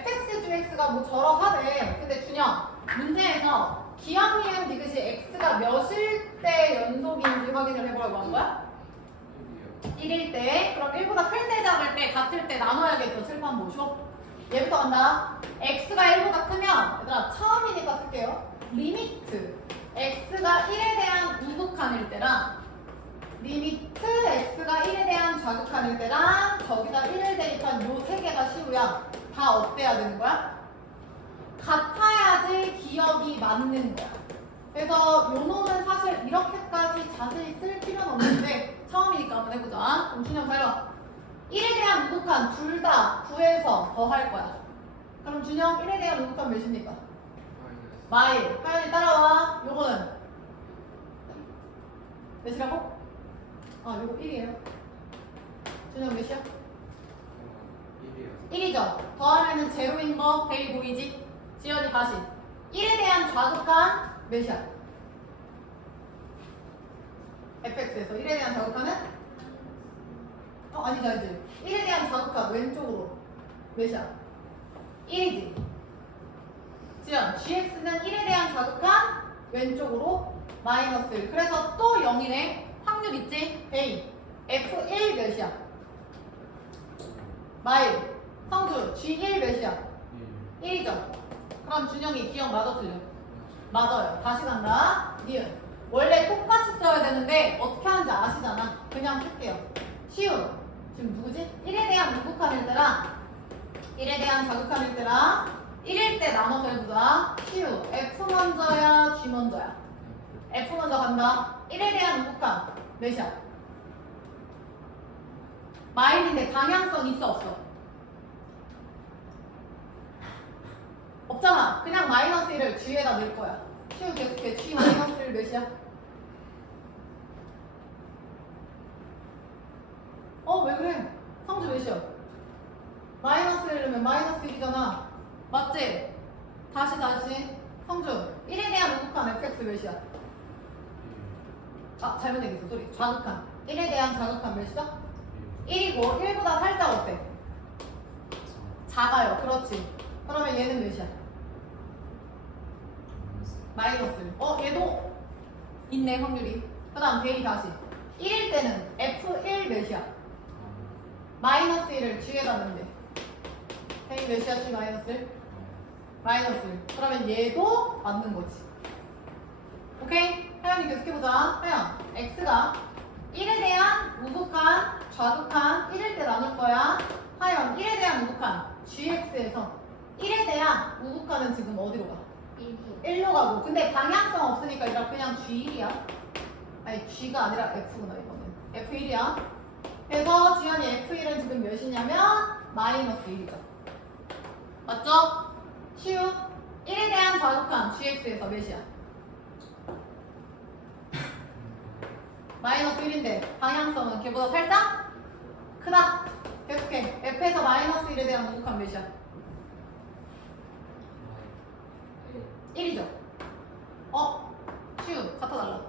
fx gx가 뭐 저러하대. 근데 준영, 문제에서 기억, 니은, 디귿이 x가 몇일 때 연속인지 확인을 해보라고 한 거야? 1일 때. 그럼 1보다 클 때 잡을 때 같을 때 나눠야겠죠. 칠판 보쇼. 얘부터 간다. x가 1보다 크면 얘들아 처음이니까 쓸게요. 리미트 x가 1에 대한 우극한일 때랑 리미트 x가 1에 대한 좌극한일 때랑 저기다 1을 대입한 요 세 개가 시우야. 다 어때야 되는 거야? 같아야지 기억이 맞는 거야. 그래서 요 놈은 사실 이렇게까지 자세히 쓸 필요는 없는데 처음이니까 한번 해보자. 그럼 준영 살려. 1에 대한 우극한 둘 다 구해서 더 할 거야. 그럼 준영 1에 대한 우극한 몇입니까? 마일. 하연이 따라와. 요거는 몇이라고? 아 요거 1이에요. 준영 몇이야? 1이죠. 더하면은 제로인 거 베일 보이지? 지연이 다시 1에 대한 좌극한 몇이야? fx에서 1에 대한 좌극한은? 아니지 아니지. 1에 대한 좌극한 왼쪽으로 몇이야? 1이지. 지연 gx는 1에 대한 좌극한 왼쪽으로 마이너스 1. 그래서 또 0이네. 확률 있지? 베이 f1 몇이야? 마일 성주 G1 몇이야? 1이죠. 그럼 준영이 기억 맞아 틀려? 맞아요. 다시 간다. 니은 원래 똑같이 써야 되는데 어떻게 하는지 아시잖아. 그냥 쓸게요. 시우 지금 누구지? 1에 대한 우극한일 때랑 1에 대한 좌극한일 때랑 1일 때 나눠서 해보자. 시우 F 먼저야 G 먼저야? F 먼저 간다. 1에 대한 우극한 몇이야? 마일인데 방향성 있어 없어? 없잖아. 그냥 마이너스 1을 G에다 넣을 거야. 시우 계속해. G 마이너스 1 몇이야? 왜 그래? 성주 몇이야? 마이너스 1이면 마이너스 1이잖아. 맞지? 다시. 성주 1에 대한 우극한 fx 몇이야? 잘못 얘기했어. 소리. 좌극한. 1에 대한 좌극한 몇이죠? 1이고 1보다 살짝 어때? 작아요. 그렇지. 그러면 얘는 몇이야? 마이너스 1. 얘도 있네 확률이. 그 다음 대이 다시 1일 때는 f1 몇이야? 마이너스 1을 G에다 넣으면 돼. 대이 몇이야? G 마이너스 1? 마이너스 1. 그러면 얘도 맞는 거지. 오케이? 하연이 계속해보자. 하연 x가 1에 대한 우극한 좌극한 1일 때 나눌 거야. 하연 1에 대한 우극한 gx에서 1에 대한 우극한은 지금 어디로 가? 1로 가고. 근데 방향성 없으니까 얘들아 그냥 g1이야. 아니 g가 아니라 f구나 이거는. f1이야. 그래서 지연이 f1은 지금 몇이냐면 마이너스 1이죠. 맞죠? 시우 1에 대한 좌극한 gx에서 몇이야? 마이너스 1인데 방향성은 걔보다 살짝 크다. 계속해. f에서 마이너스 1에 대한 우극한 몇이야? 1이죠. 시우 갖다 달라.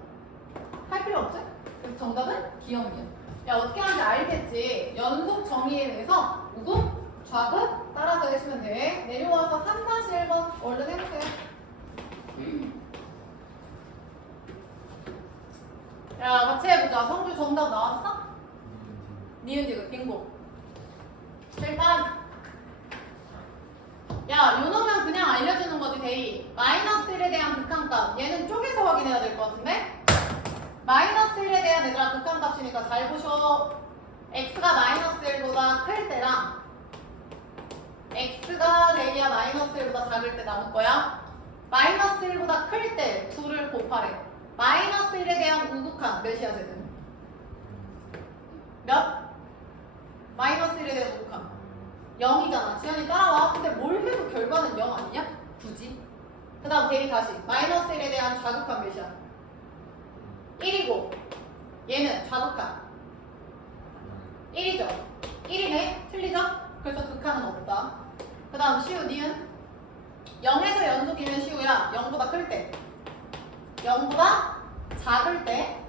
할 필요 없지? 그래서 정답은 기억이야. 야 어떻게 하는지 알겠지? 연속 정의에 대해서 우극, 좌극 따라서 해주면 돼. 내려와서 3-1번 얼른 해볼게. 야 같이 해보자. 성주 정답 나왔어? 니은 디귿 빙고. 일단 야 요놈은 그냥 알려주는 거지. 데이 마이너스 1에 대한 극한값 얘는 쪼개서 확인해야 될 것 같은데? 마이너스 1에 대한 얘들아 극한값이니까 잘 보셔. x가 마이너스 1보다 클 때랑 x가 데이야 마이너스 1보다 작을 때 나눌 거야. 마이너스 1보다 클 때 둘을 곱하래. 마이너스 1에 대한 우극한 몇이야 쟤는? 몇? 마이너스 1에 대한 우극한 0이잖아. 지연이 따라와. 근데 뭘 해도 결과는 0 아니냐? 굳이. 그 다음 대리 다시 마이너스 1에 대한 좌극한 몇이야? 1이고 얘는 좌극한 1이죠. 1이네. 틀리죠? 그래서 극한은 없다. 그 다음 시우 니은 0에서 연속이면 시우야 0보다 클 때 0보다 작을 때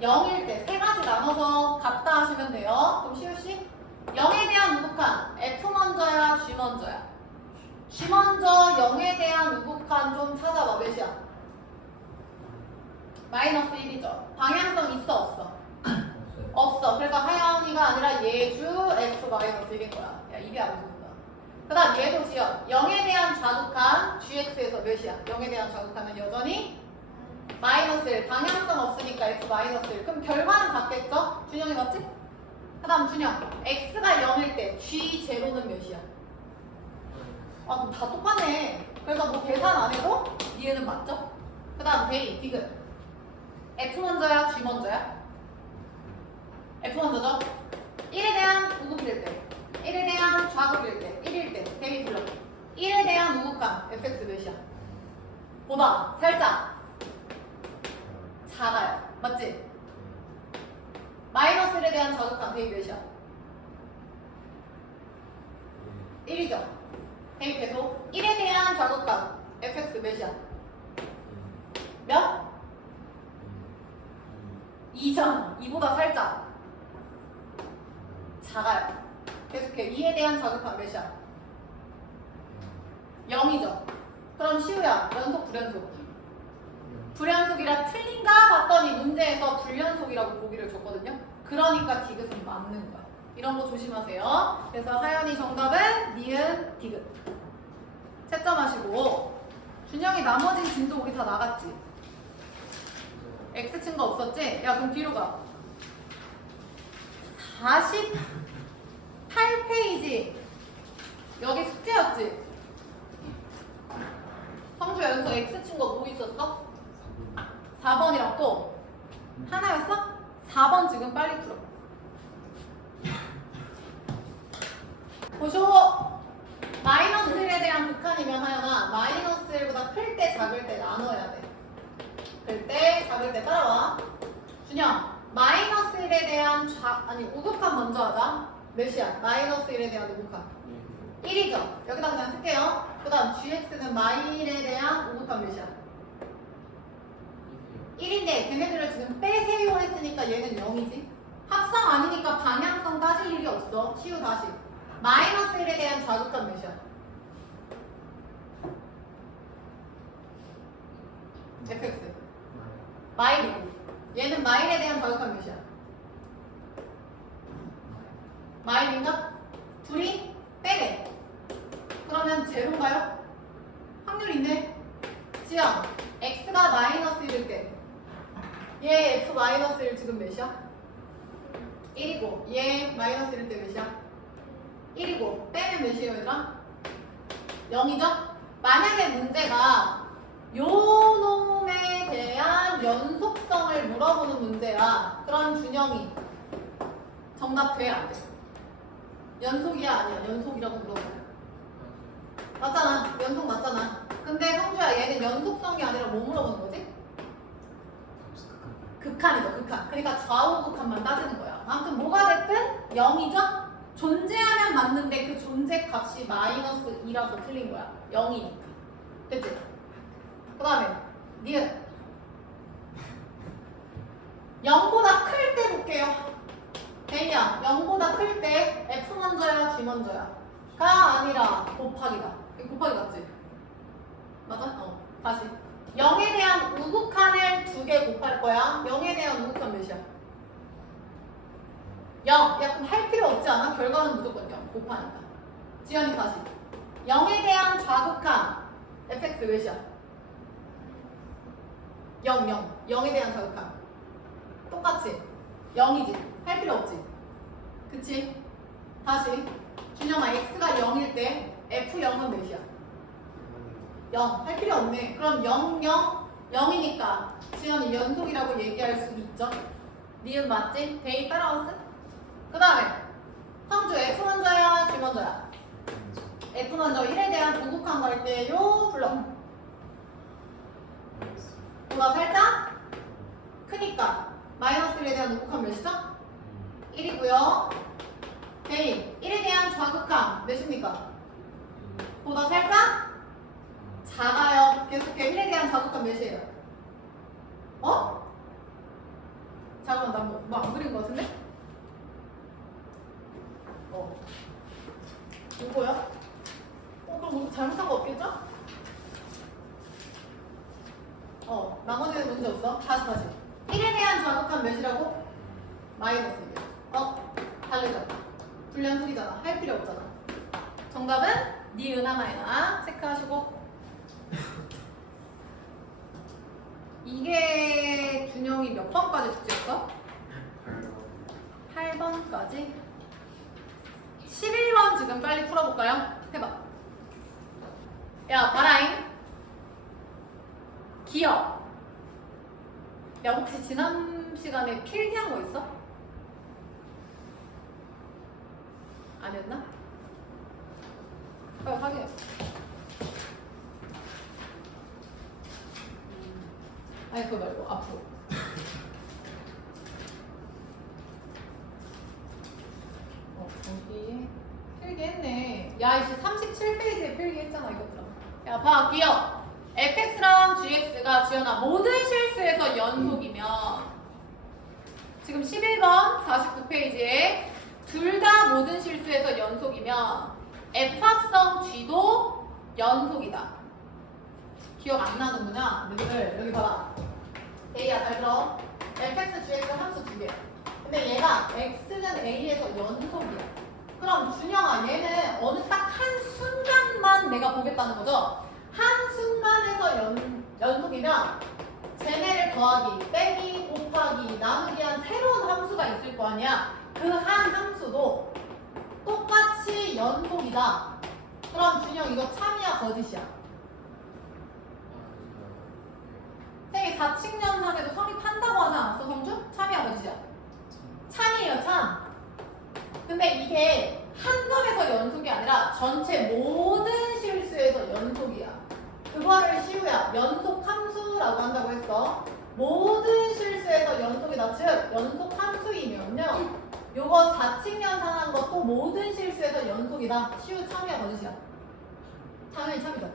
0일 때 세 가지 나눠서 같다 하시면 돼요. 그럼 시우씨 0에 대한 우극한 F 먼저야 G 먼저야? G 먼저 0에 대한 우극한 좀 찾아봐. 몇이야? 마이너스 1이죠. 방향성 있어 없어? 없어. 그래서 하연이가 아니라 예주 x 마이너스 1인 거야. 야 입이 안 붙는다. 그 다음 얘도 지연 0에 대한 좌극한 gx에서 몇이야? 0에 대한 좌극한은 여전히 마이너스 1. 방향성 없으니까 x 마이너스 1. 그럼 결과는 같겠죠? 준영이 맞지? 그 다음 준영 x가 0일 때 g 제로는 몇이야? 아 그럼 다 똑같네. 그래서 뭐 계산 안 해도 얘는 맞죠? 그 다음 데이 디귿 f 먼저야 g 먼저야? f 먼저죠? 1에 대한 우극일 때 1에 대한 좌극일 때 1일 때 데이 불러 1에 대한 우극한 fx 몇이야? 보다 살짝 작아요. 맞지? 마이너스 1에 대한 좌극한 데이 몇이야? 1이죠? 데이 계속 1에 대한 좌극한 fx 몇이야? 몇? 2점 2보다 살짝 작아요. 계속해 2에 대한 좌극한 몇이야? 0이죠? 그럼 시우야 연속 불연속 불연속이라 틀린가 봤더니 문제에서 불연속이라고 보기를 줬거든요. 그러니까 디귿은 맞는 거야. 이런 거 조심하세요. 그래서 하연이 정답은 니은 디귿. 채점하시고 준영이 나머지 진도 우리 다 나갔지? X 친 거 없었지? 야 그럼 뒤로 가. 48페이지 여기 숙제였지? 성주 여기서 X 친 거 뭐 있었어? 4번이랑 또 하나였어? 4번 지금 빨리 풀어. 보쇼 마이너스 1에 대한 극한이면 하연아 마이너스 1보다 클 때 작을 때 나눠야 돼. 클 때 작을 때 따라와. 준영 마이너스 1에 대한 우극한 먼저 하자. 몇이야? 마이너스 1에 대한 우극한 1이죠. 여기다 그냥 쓸게요. 그 다음 gx는 마이에 대한 우극한 몇이야? 1인데 걔네들을 지금 빼세요 했으니까 얘는 0이지. 합성 아니니까 방향성 따질 일이 없어. 시우 다시 마이너스 1에 대한 좌극한 몇이야? fx 마일이고 얘는 마일에 대한 좌극한 몇이야? 마일인가? 둘이 빼래. 그러면 제로인가요? 확률 있네. 지영 x가 마이너스 1일 때 얘 x 마이너스 1 지금 몇이야? 1이고 얘 마이너스 1일 때 몇이야? 1이고 빼면 몇이에요 얘들아? 0이죠? 만약에 문제가 요 놈에 대한 연속성을 물어보는 문제야. 그럼 준영이 정답 돼? 안 돼? 연속이야 아니야? 연속이라고 물어봐요. 맞잖아. 연속 맞잖아. 근데 성주야 얘는 연속성이 아니라 뭐 물어보는 거지? 극한이죠. 극한. 그러니까 좌우 극한만 따지는 거야. 아무튼 뭐가 됐든 0이죠? 존재하면 맞는데 그 존재 값이 마이너스 2라서 틀린 거야. 0이니까. 됐지? 그 다음에 니은 0보다 클 때 볼게요. 대냐 0보다 클 때 F 먼저야 G 먼저야? 가 아니라 곱하기다. 이거 곱하기 맞지? 맞아? 다시 0에 대한 우극한을 2개 곱할 거야. 0에 대한 우극한 몇이야? 0. 야 그럼 할 필요 없지 않아? 결과는 무조건 0 곱하니까. 지연이 다시 0에 대한 좌극한 fx 몇이야? 0, 0. 0에 대한 좌극한 똑같이 0이지. 할 필요 없지. 그치? 다시 준영아 x가 0일 때 f0은 몇이야? 0. 할 필요 없네. 그럼 0, 0, 0이니까 지연이 연속이라고 얘기할 수 있죠? 니은 맞지? 데이 따라왔어? 그 다음에 성주 F 먼저야 G 먼저야? F 먼저 1에 대한 우극한 갈게요. 불러. 보다 살짝 크니까 마이너스 1에 대한 우극한 몇이죠? 1이고요. 데이 1에 대한 좌극한 몇입니까? 보다 살짝 작아요. 계속해. 1에 대한 좌극한 몇이에요? 어? 잠깐만 나 뭐 안 그린 거 같은데? 이거야? 그럼 뭐 잘못한 거 없겠죠? 나머지는 문제 없어. 다시. 1에 대한 좌극한 몇이라고? 마이너스 1. 다르잖아. 불량식이잖아. 할 필요 없잖아. 정답은 니은하 마이너하 체크하시고. 이게 준영이 몇 번까지 숙제했어? 8번까지? 11번 지금 빨리 풀어볼까요? 해봐. 야, 봐라잉. 기억. 야, 혹시 지난 시간에 필기한 거 있어? 안 했나? 빨리 확인해. 아니, 그거 말고 앞으로. 저기 필기했네. 야, 이제 37페이지에 필기했잖아, 이것들아. 야, 봐, 기억. fx랑 gx가 지연아 모든 실수에서 연속이면 지금 11번 49페이지에 둘 다 모든 실수에서 연속이면 f합성 g도 연속이다. 기억 안 나는구나. 여기 봐봐. A야, 잘 들어. fx, gx 함수 두 개야. 근데 얘가 x는 a에서 연속이야. 그럼 준영아, 얘는 어느 딱 한 순간만 내가 보겠다는 거죠? 한 순간에서 연속이면 쟤네를 더하기, 빼기, 곱하기, 나누기 한 새로운 함수가 있을 거 아니야. 그 한 함수도 똑같이 연속이다. 그럼 준영 이거 참이야 거짓이야? 쌤이 4칙 연산에도 성립한다고 하지 않았어, 성주? 참이야 거짓이야? 참이에요, 참. 근데 이게 한 점에서 연속이 아니라 전체 모든 실수에서 연속이야. 그거를 시우야 연속 함수라고 한다고 했어. 모든 실수에서 연속이다. 즉 연속 함수이면요, 요거 4칙 연산한 것도 모든 실수에서 연속이다. 시우 참이야 거짓이야? 당연히 참이죠.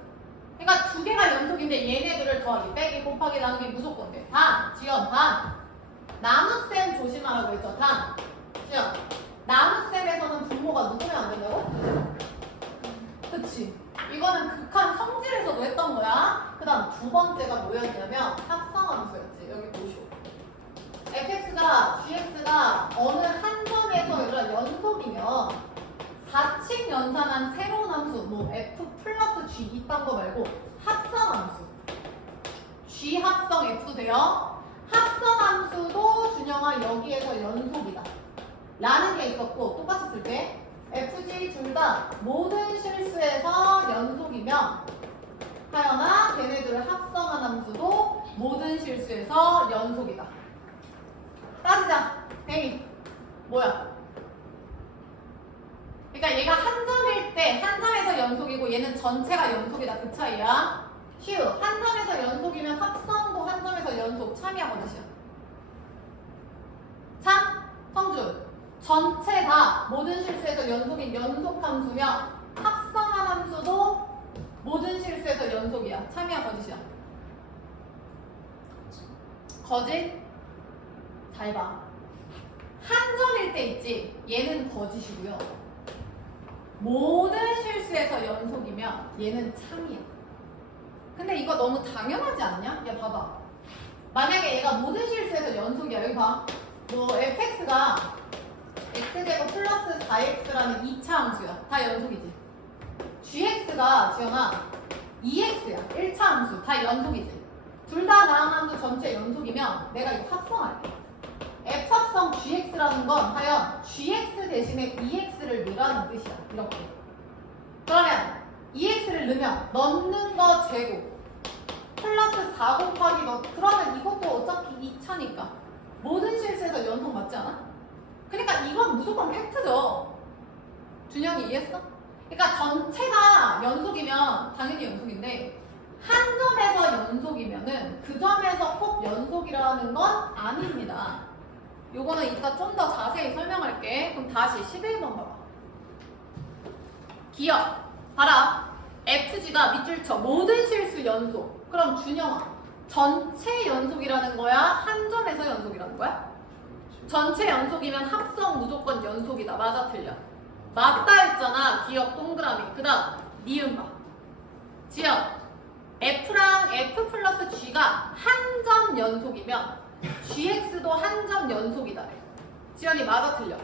그러니까 두 개가 연속인데 얘네들을 더하기, 빼기, 곱하기, 나누기 무조건 돼. 단, 지연, 단. 나눗셈 조심하라고 했죠. 단, 지연. 나눗셈에서는 분모가 누구면 안 된다고? 그치? 이거는 극한 성질에서도 했던 거야. 그 다음 두 번째가 뭐였냐면 합성함수였지. 여기 보시오. fx가 gx가 어느 한 점에서 연속이면 4칙 연산한 새로운 함수, 뭐 f 플러스 g 이딴 거 말고 합성함수. g 합성 f도 돼요. 합성함수도 준영아 여기에서 연속이다 라는 게 있었고, 똑같이 쓸게. FG 둘 다 모든 실수에서 연속이면 하연아 걔네들을 합성한 함수도 모든 실수에서 연속이다. 따지자. 에이 뭐야? 그러니까 얘가 한 점일 때 한 점에서 연속이고 얘는 전체가 연속이다. 그 차이야. 휴. 한 점에서 연속이면 합성도 한 점에서 연속. 참이야 거짓이야? 참? 성준. 전체 다 모든 실수에서 연속인 연속함수면 합성한 함수도 모든 실수에서 연속이야. 참이야 거짓이야? 거짓? 잘 봐. 한 점일 때 있지? 얘는 거짓이고요. 모든 실수에서 연속이면 얘는 참이야. 근데 이거 너무 당연하지 않냐? 야 봐봐. 만약에 얘가 모든 실수에서 연속이야. 여기 봐. 뭐 fx가 x제곱 플러스 4x라는 2차 함수야. 다 연속이지. gx가 지연아 2x야. 1차 함수. 다 연속이지. 둘 다 다음 함수 전체 연속이면 내가 이거 합성할게. f합성 gx라는 건 하여 gx 대신에 2x를 넣으라는 뜻이야. 이렇게. 그러면 2x를 넣으면 넣는 거 제곱 플러스 4 곱하기 그러면 이것도 어차피 2차니까 모든 실수에서 연속 맞지 않아? 그러니까 이건 무조건 팩트죠. 준영이 이해했어? 그러니까 전체가 연속이면 당연히 연속인데 한 점에서 연속이면은 그 점에서 꼭 연속이라는 건 아닙니다. 요거는 이따 좀 더 자세히 설명할게. 그럼 다시 11번 봐봐. 기억. 봐라. FG가 밑줄 쳐. 모든 실수 연속. 그럼 준영아. 전체 연속이라는 거야? 한 점에서 연속이라는 거야? 전체 연속이면 합성 무조건 연속이다. 맞아 틀려? 맞다 했잖아. 기억 동그라미. 그 다음 니은 봐. 지연 F랑 F 플러스 G가 한 점 연속이면 GX도 한 점 연속이다. 지연이 맞아 틀려?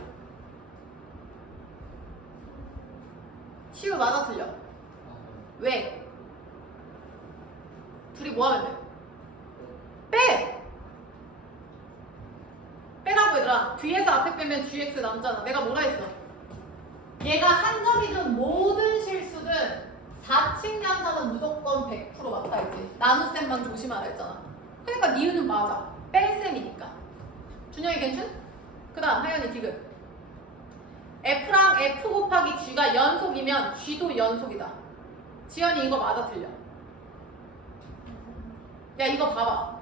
시우 맞아 틀려? 왜? 둘이 뭐 하면 돼? 빼! 빼라고 얘들아. 뒤에서 앞에 빼면 GX 남잖아. 내가 뭐라 했어? 얘가 한 점이든 모든 실수든 4층 연산은 무조건 100% 맞다 했지. 나눗셈만 조심하라 했잖아. 그러니까 니은은 맞아. 뺄셈이니까. 준영이 괜찮? 그 다음 하연이 디귿. F랑 F 곱하기 G가 연속이면 G도 연속이다. 지연이 이거 맞아 틀려? 야 이거 봐봐.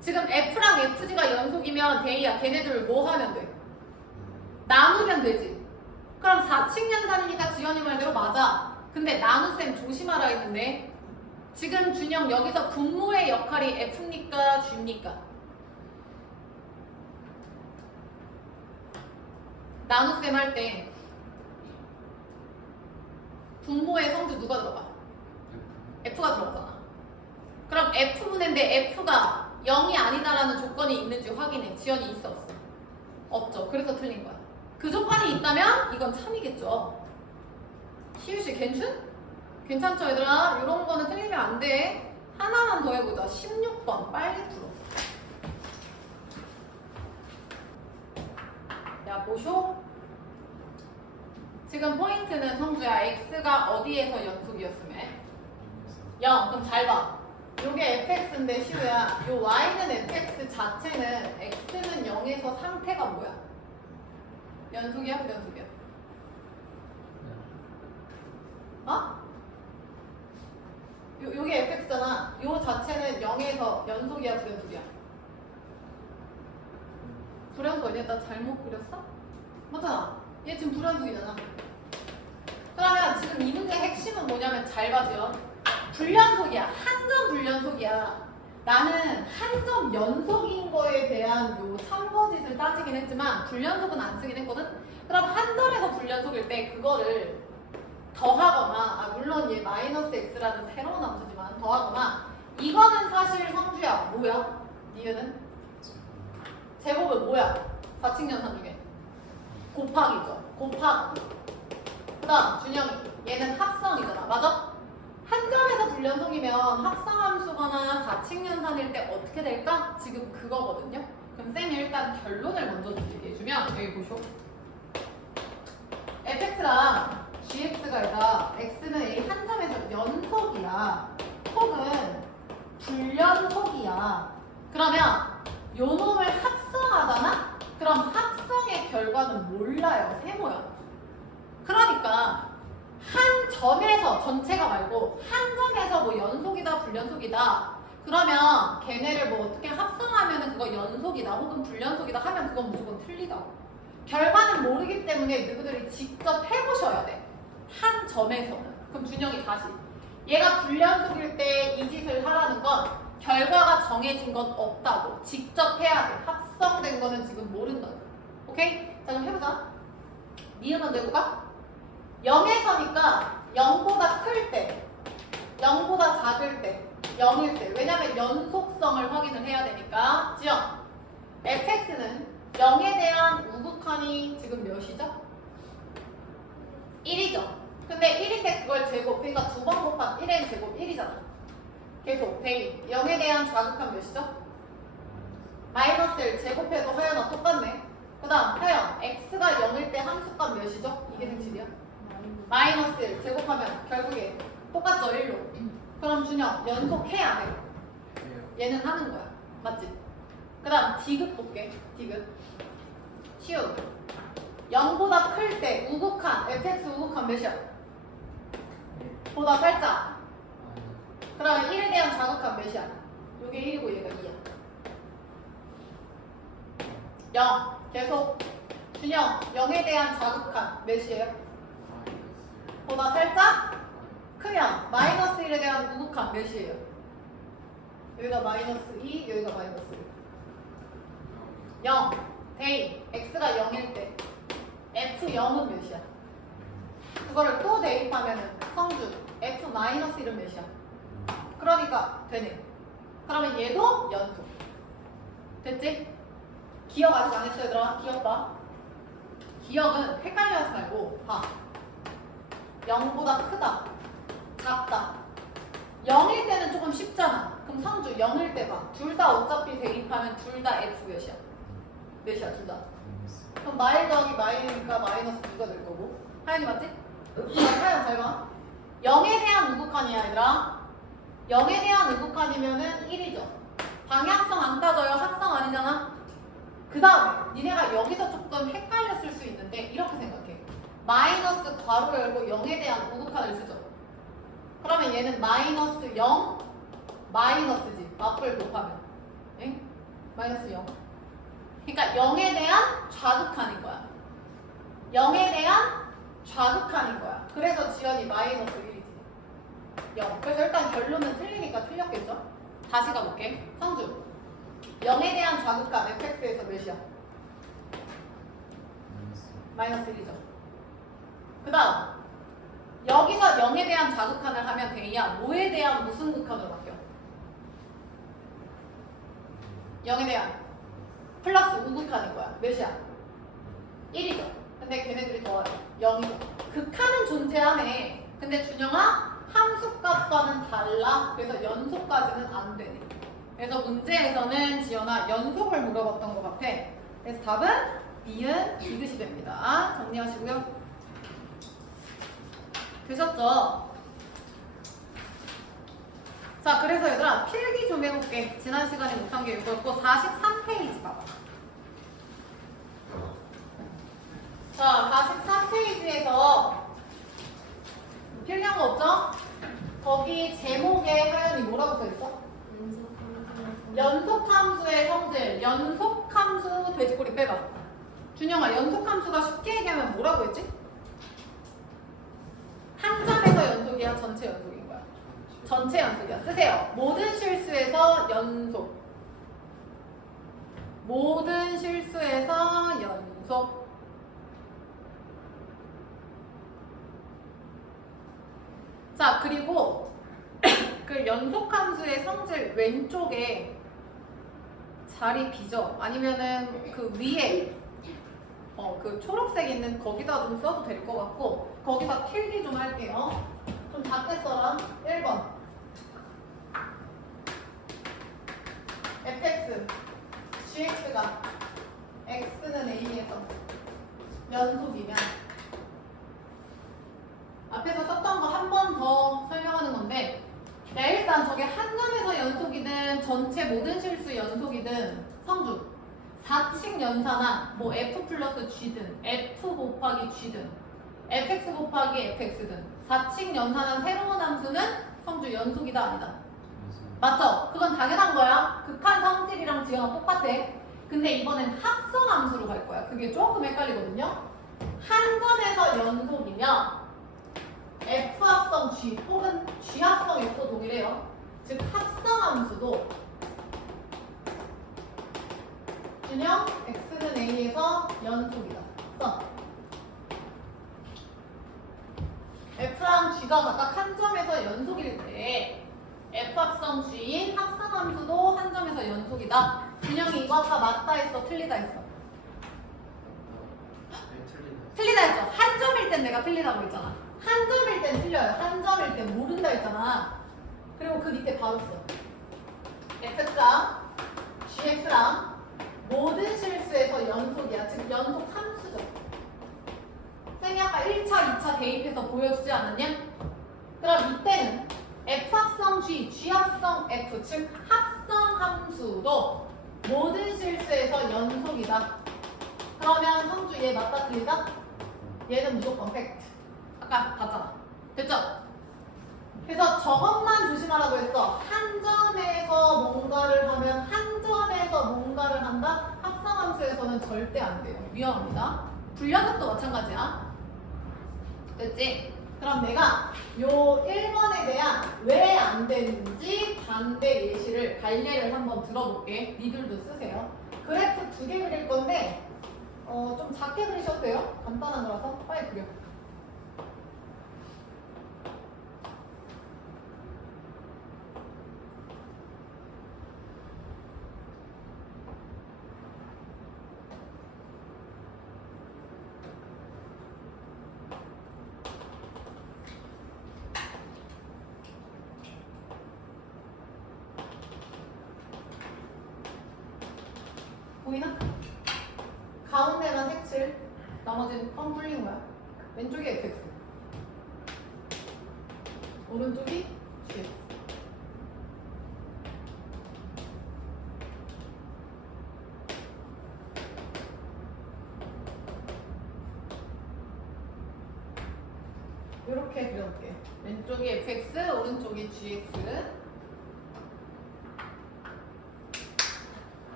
지금 F랑 FG가 연속이면 데이야 걔네들을 뭐 하면 돼? 나누면 되지. 그럼 4층 연산이니까 지연이 말대로 맞아. 근데 나눗셈 조심하라 했는데 지금 준영 여기서 분모의 역할이 F입니까 G입니까? 나눗셈 할 때 분모의 성주 누가 들어가? F가 들어가잖아. 그럼 F분인데 F가 0이 아니다라는 조건이 있는지 확인해. 지연이 있어 없어? 없죠. 그래서 틀린 거야. 그 조건이 있다면 이건 참이겠죠. 시우씨 괜찮? 괜찮죠 얘들아? 이런 거는 틀리면 안 돼. 하나만 더 해보자. 16번 빨리 풀어. 야 보쇼. 지금 포인트는 성주야 X가 어디에서 연속이었음에? 0. 그럼 잘 봐. 요게 fx인데 시우야 요 y는 fx 자체는 x는 0에서 상태가 뭐야? 연속이야? 부연속이야? 어? 요게 fx잖아. 요 자체는 0에서 연속이야? 부연속이야? 불연속 아니야? 나 잘못 그렸어? 맞잖아. 얘 지금 불연속이잖아. 그러면 지금 이 문제의 핵심은 뭐냐면 잘 봐줘요. 불연속이야. 한 점 불연속이야. 나는 한 점 연속인 거에 대한 요 참거짓을 따지긴 했지만 불연속은 안 쓰긴 했거든. 그럼 한 점에서 불연속일 때 그거를 더하거나 물론 얘 마이너스 x라는 새로운 함수지만 더하거나 이거는 사실 성주야 뭐야? 니은은? 제곱은 뭐야? 4층 연산 중에 곱하기죠. 곱하기. 그 다음 준영이 얘는 합성이잖아. 맞아? 한 점에서 불연속이면 합성함수거나 4층 연산일 때 어떻게 될까? 지금 그거거든요. 그럼 쌤이 일단 결론을 먼저 얘기해주면 여기 보쇼. fx랑 gx가 있다. x는 이 한 점에서 연속이야. 혹은 불연속이야. 그러면 요 놈을 합성하잖아? 그럼 합성의 결과는 몰라요. 세모야. 그러니까 한 점에서 전체가 말고 한 점에서 뭐 연속이다 불연속이다 그러면 걔네를 뭐 어떻게 합성하면은 그거 연속이다 혹은 불연속이다 하면 그건 무조건 틀리다. 결과는 모르기 때문에 누구들이 직접 해보셔야 돼. 한 점에서는. 그럼 준영이 다시 얘가 불연속일 때 이 짓을 하라는 건 결과가 정해진 건 없다고. 직접 해야 돼. 합성된 거는 지금 모른다. 오케이? 자 그럼 해보자. 니은 먼저 해볼까? 0에서니까 0보다 클 때, 0보다 작을 때, 0일 때. 왜냐면 연속성을 확인을 해야 되니까. 지연, fx는 0에 대한 우극한이 지금 몇이죠? 1이죠. 근데 1일 때 그걸 제곱, 그러니까 두 번 곱한 1의 제곱 1이잖아. 계속 데이 0에 대한 좌극한 몇이죠? 마이너스 1 제곱해도 하연아 똑같네. 그 다음 하연, x가 0일 때 함수값 몇이죠? 이게 생식이야? 마이너스 1 제곱하면 결국에 똑같죠 1로. 그럼 준영 연속해 안 해? 얘는 하는 거야. 맞지? 그 다음 디귿 볼게. 디귿 시우 0보다 클 때 우극한 fx 우극한 몇이야? 보다 살짝. 그러면 1에 대한 자극한 몇이야? 요게 1이고 얘가 2야. 0 계속 준영 0에 대한 자극한 몇이에요? 보다 살짝 크면 마이너스 1에 대한 우극한 몇이에요? 여기가 마이너스 2 여기가 마이너스 1 0 데이 x가 0일 때 f0은 몇이야? 그거를 또 대입하면은 성주 F-1은 몇이야? 그러니까 되네. 그러면 얘도 연속. 됐지? 기억 아직 안 했어 얘들아. 기억 봐. 기억은 헷갈려 하지 말고 봐. 0보다 크다, 작다. 0일 때는 조금 쉽잖아. 그럼 성주 0일 때 봐. 둘 다 어차피 대입하면 둘 다 F 몇이야? 몇이야 둘 다? 그럼 마일 더하기 마일이니까 마이너스 2가 될 거고. 하연이 맞지? 하연 잘 봐. 0에 대한 우극한이야 얘들아. 0에 대한 우극한이면은 1이죠. 방향성 안 따져요. 합성 아니잖아. 그 다음에 니네가 여기서 조금 헷갈렸을 수 있는데 이렇게 생각해. 마이너스 괄호 열고 0에 대한 우극한을 쓰죠. 그러면 얘는 마이너스 0 마이너스지. 맞불 곱하면 엥? 마이너스 0. 그러니까 0에 대한 좌극한인 거야. 0에 대한 좌극한인 거야. 그래서 지연이 마이너스 1이지. 0. 그래서 일단 결론은 틀리니까 틀렸겠죠? 다시 가볼게. 성주 0에 대한 좌극한 fx에서 몇이야? 마이너스 1이죠. 그 다음 여기서 0에 대한 좌극한을 하면 대이야 뭐에 대한 무슨 극한으로 바뀌어? 0에 대한 플러스 우극한인 거야. 몇이야? 1이죠. 근데 걔네들이 더해요. 0이죠. 극한은 존재하네. 근데 준영아 함수값과는 달라. 그래서 연속까지는 안 되네. 그래서 문제에서는 지연아 연속을 물어봤던 것 같아. 그래서 답은 니은 디귿이 됩니다. 정리하시고요. 되셨죠? 자, 그래서 얘들아 필기 좀 해볼게. 지난 시간에 못한 게 이거였고 43페이지 봐봐. 자, 43페이지에서 필기한 거 없죠? 거기 제목에 하연이 뭐라고 써있어? 연속함수의 성질. 연속함수 돼지꼬리 빼봐. 준영아 연속함수가 쉽게 얘기하면 뭐라고 했지? 한 점에서 연속이야? 전체 연속인 거야? 전체 연속이야. 쓰세요. 모든 실수에서 연속. 모든 실수에서 연속. 자, 그리고 그 연속함수의 성질 왼쪽에 자리 비죠? 아니면은 그 위에 그 초록색 있는 거기다 좀 써도 될 것 같고 거기다 필기 좀 할게요. 좀 작게 써라. 1번 fx gx가 x는 a에서 연속이면 앞에서 썼던 거 한 번 더 설명하는 건데 일단 저게 한 점에서 연속이든 전체 모든 실수 연속이든 성주 4칙 연산한 뭐 f 플러스 g든 f 곱하기 g든 fx 곱하기 fx든 4칙 연산한 새로운 함수는 성주 연속이다 아니다? 맞죠? 그건 당연한 거야. 극한 성질이랑 지연아 똑같아. 근데 이번엔 합성 함수로 갈 거야. 그게 조금 헷갈리거든요. 한 점에서 연속이면 f 합성 g 혹은 g 합성 f도 동일해요. 즉 합성 함수도 준영 x는 a에서 연속이다. 써. f랑 g가 각각 한 점에서 연속일 때 f 합성 g인 합성 함수도 한 점에서 연속이다. 준영이 이거 아까 맞다 했어? 틀리다 했어? 틀리다 했죠? 한 점일 땐 내가 틀리다고 했잖아. 한 점일 땐 틀려요. 한 점일 땐 모른다 했잖아. 그리고 그 밑에 바로 써. x랑 gx랑 모든 실수에서 연속이야. 즉 연속 함수죠. 쌤이 아까 1차, 2차 대입해서 보여주지 않았냐? 그럼 이때는 f 합성 g, g 합성 f 즉 합성 함수도 모든 실수에서 연속이다. 그러면 성주 얘 맞다 틀리다? 얘는 무조건 팩트. 아까 봤잖아. 됐죠? 그래서 저것만 조심하라고 했어. 한 점에서 뭔가를 하면 한 점에서 뭔가를 한다? 합성함수에서는 절대 안 돼요. 위험합니다. 불연속도 마찬가지야. 됐지? 그럼 내가 요 1번에 대한 왜 안 되는지 반대 예시를 발례를 한번 들어볼게. 니들도 쓰세요. 그래프 2개 그릴 건데 좀 작게 그리셔도 돼요. 간단한 거라서 빨리 그려. 보이나? 가운데만 색칠. 나머지는 뻥 뚫린 거야. 왼쪽이 fx. 오른쪽이 gx. 이렇게 그려볼게. 왼쪽이 fx, 오른쪽이 gx.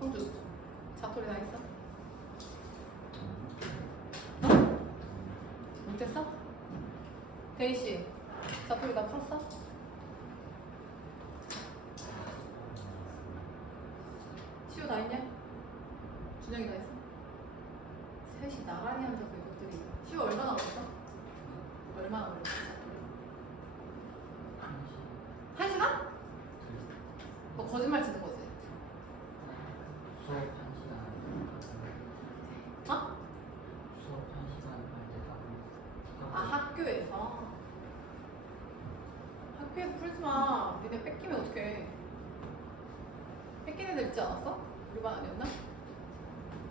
홍주, 자토리 다 있어? 못했어? 대희씨, 자토리 다 풀었어? 시우 다 있냐? 준영이 다 있어? 셋이 나란히 앉아서 이것들이. 시우 얼마나 걸렸어? 얼마나 걸렸어? 1시간? 너 거짓말 치는 거지? 수업 1시간. 어? 수업 1시간 할때 아, 학교에서? 학교에서 풀지 마. 니네 뺏기면 어떡해. 뺏기는 애들 있지 않았어? 우리 반 아니었나?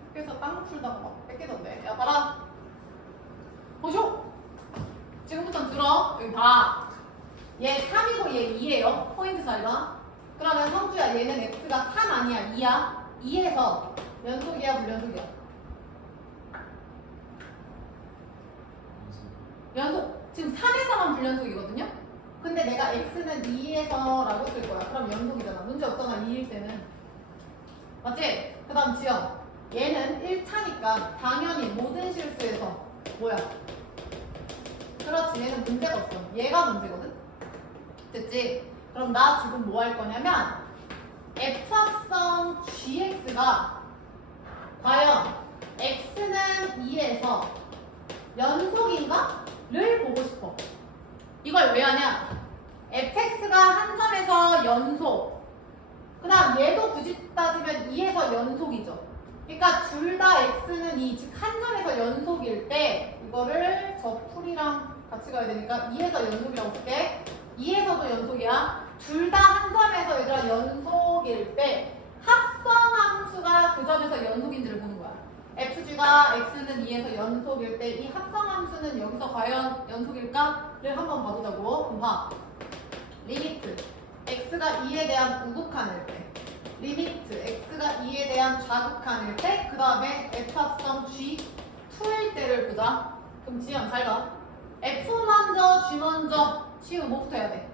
학교에서 빵 풀다가 막 뺏기던데. 야, 봐라. 보쇼! 지금부터 들어. 여기 봐. 얘 3이고 얘 2예요. 포인트 잘 봐. 그러면 성주야, 얘는 x가 3 아니야? 2야? 2에서 연속이야, 불연속이야? 연속. 지금 3에서만 불연속이거든요? 근데 내가 x는 2에서라고 쓸 거야. 그럼 연속이잖아. 문제 없잖아, 2일 때는. 맞지? 그 다음 지영. 얘는 1차니까 당연히 모든 실수에서 뭐야? 그렇지, 얘는 문제가 없어. 얘가 문제거든? 됐지? 그럼 나 지금 뭐 할 거냐면 f합성 gx가 과연 x는 2에서 연속인가? 를 보고 싶어. 이걸 왜 하냐? fx가 한 점에서 연속. 그 다음 얘도 굳이 따지면 2에서 연속이죠. 그러니까 둘 다 x는 2, 즉 한 점에서 연속일 때 이거를 저 풀이랑 같이 가야 되니까 2에서 연속이라고 쓸게. 2에서도 연속이야. 둘 다 한 점에서 얘들아 연속일 때 합성함수가 그 점에서 연속인지를 보는 거야. fg가 x는 2에서 연속일 때 이 합성함수는 여기서 과연 연속일까?를 한번 봐보자고. 그럼 봐. 리미트 x가 2에 대한 우극한일 때, 리미트 x가 2에 대한 좌극한일 때, 그 다음에 f합성 g2일 때를 보자. 그럼 지연 잘 봐. f 먼저, g 먼저. 시우 뭐부터 해야 돼?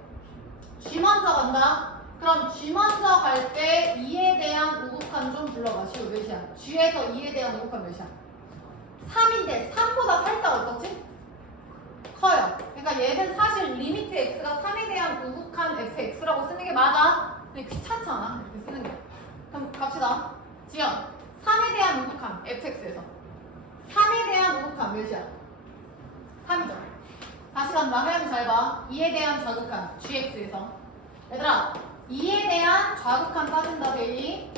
G 먼저 간다. 그럼 G 먼저 갈 때 2에 대한 우극한 좀 불러봐. 시우 몇이야? G에서 2에 대한 우극한 몇이야? 3인데 3보다 살짝 어떻지? 커요. 그러니까 얘는 사실 리미트 x가 3에 대한 우극한 fx라고 쓰는 게 맞아. 근데 귀찮잖아. 이렇게 쓰는 게. 그럼 갑시다. 지연. 3에 대한 우극한 fx에서 3에 대한 우극한 몇이야? 3이죠. 다시 간다. 하얀이 잘 봐. 2에 대한 좌극한 gx에서 얘들아 2에 대한 좌극한 따진다. 대이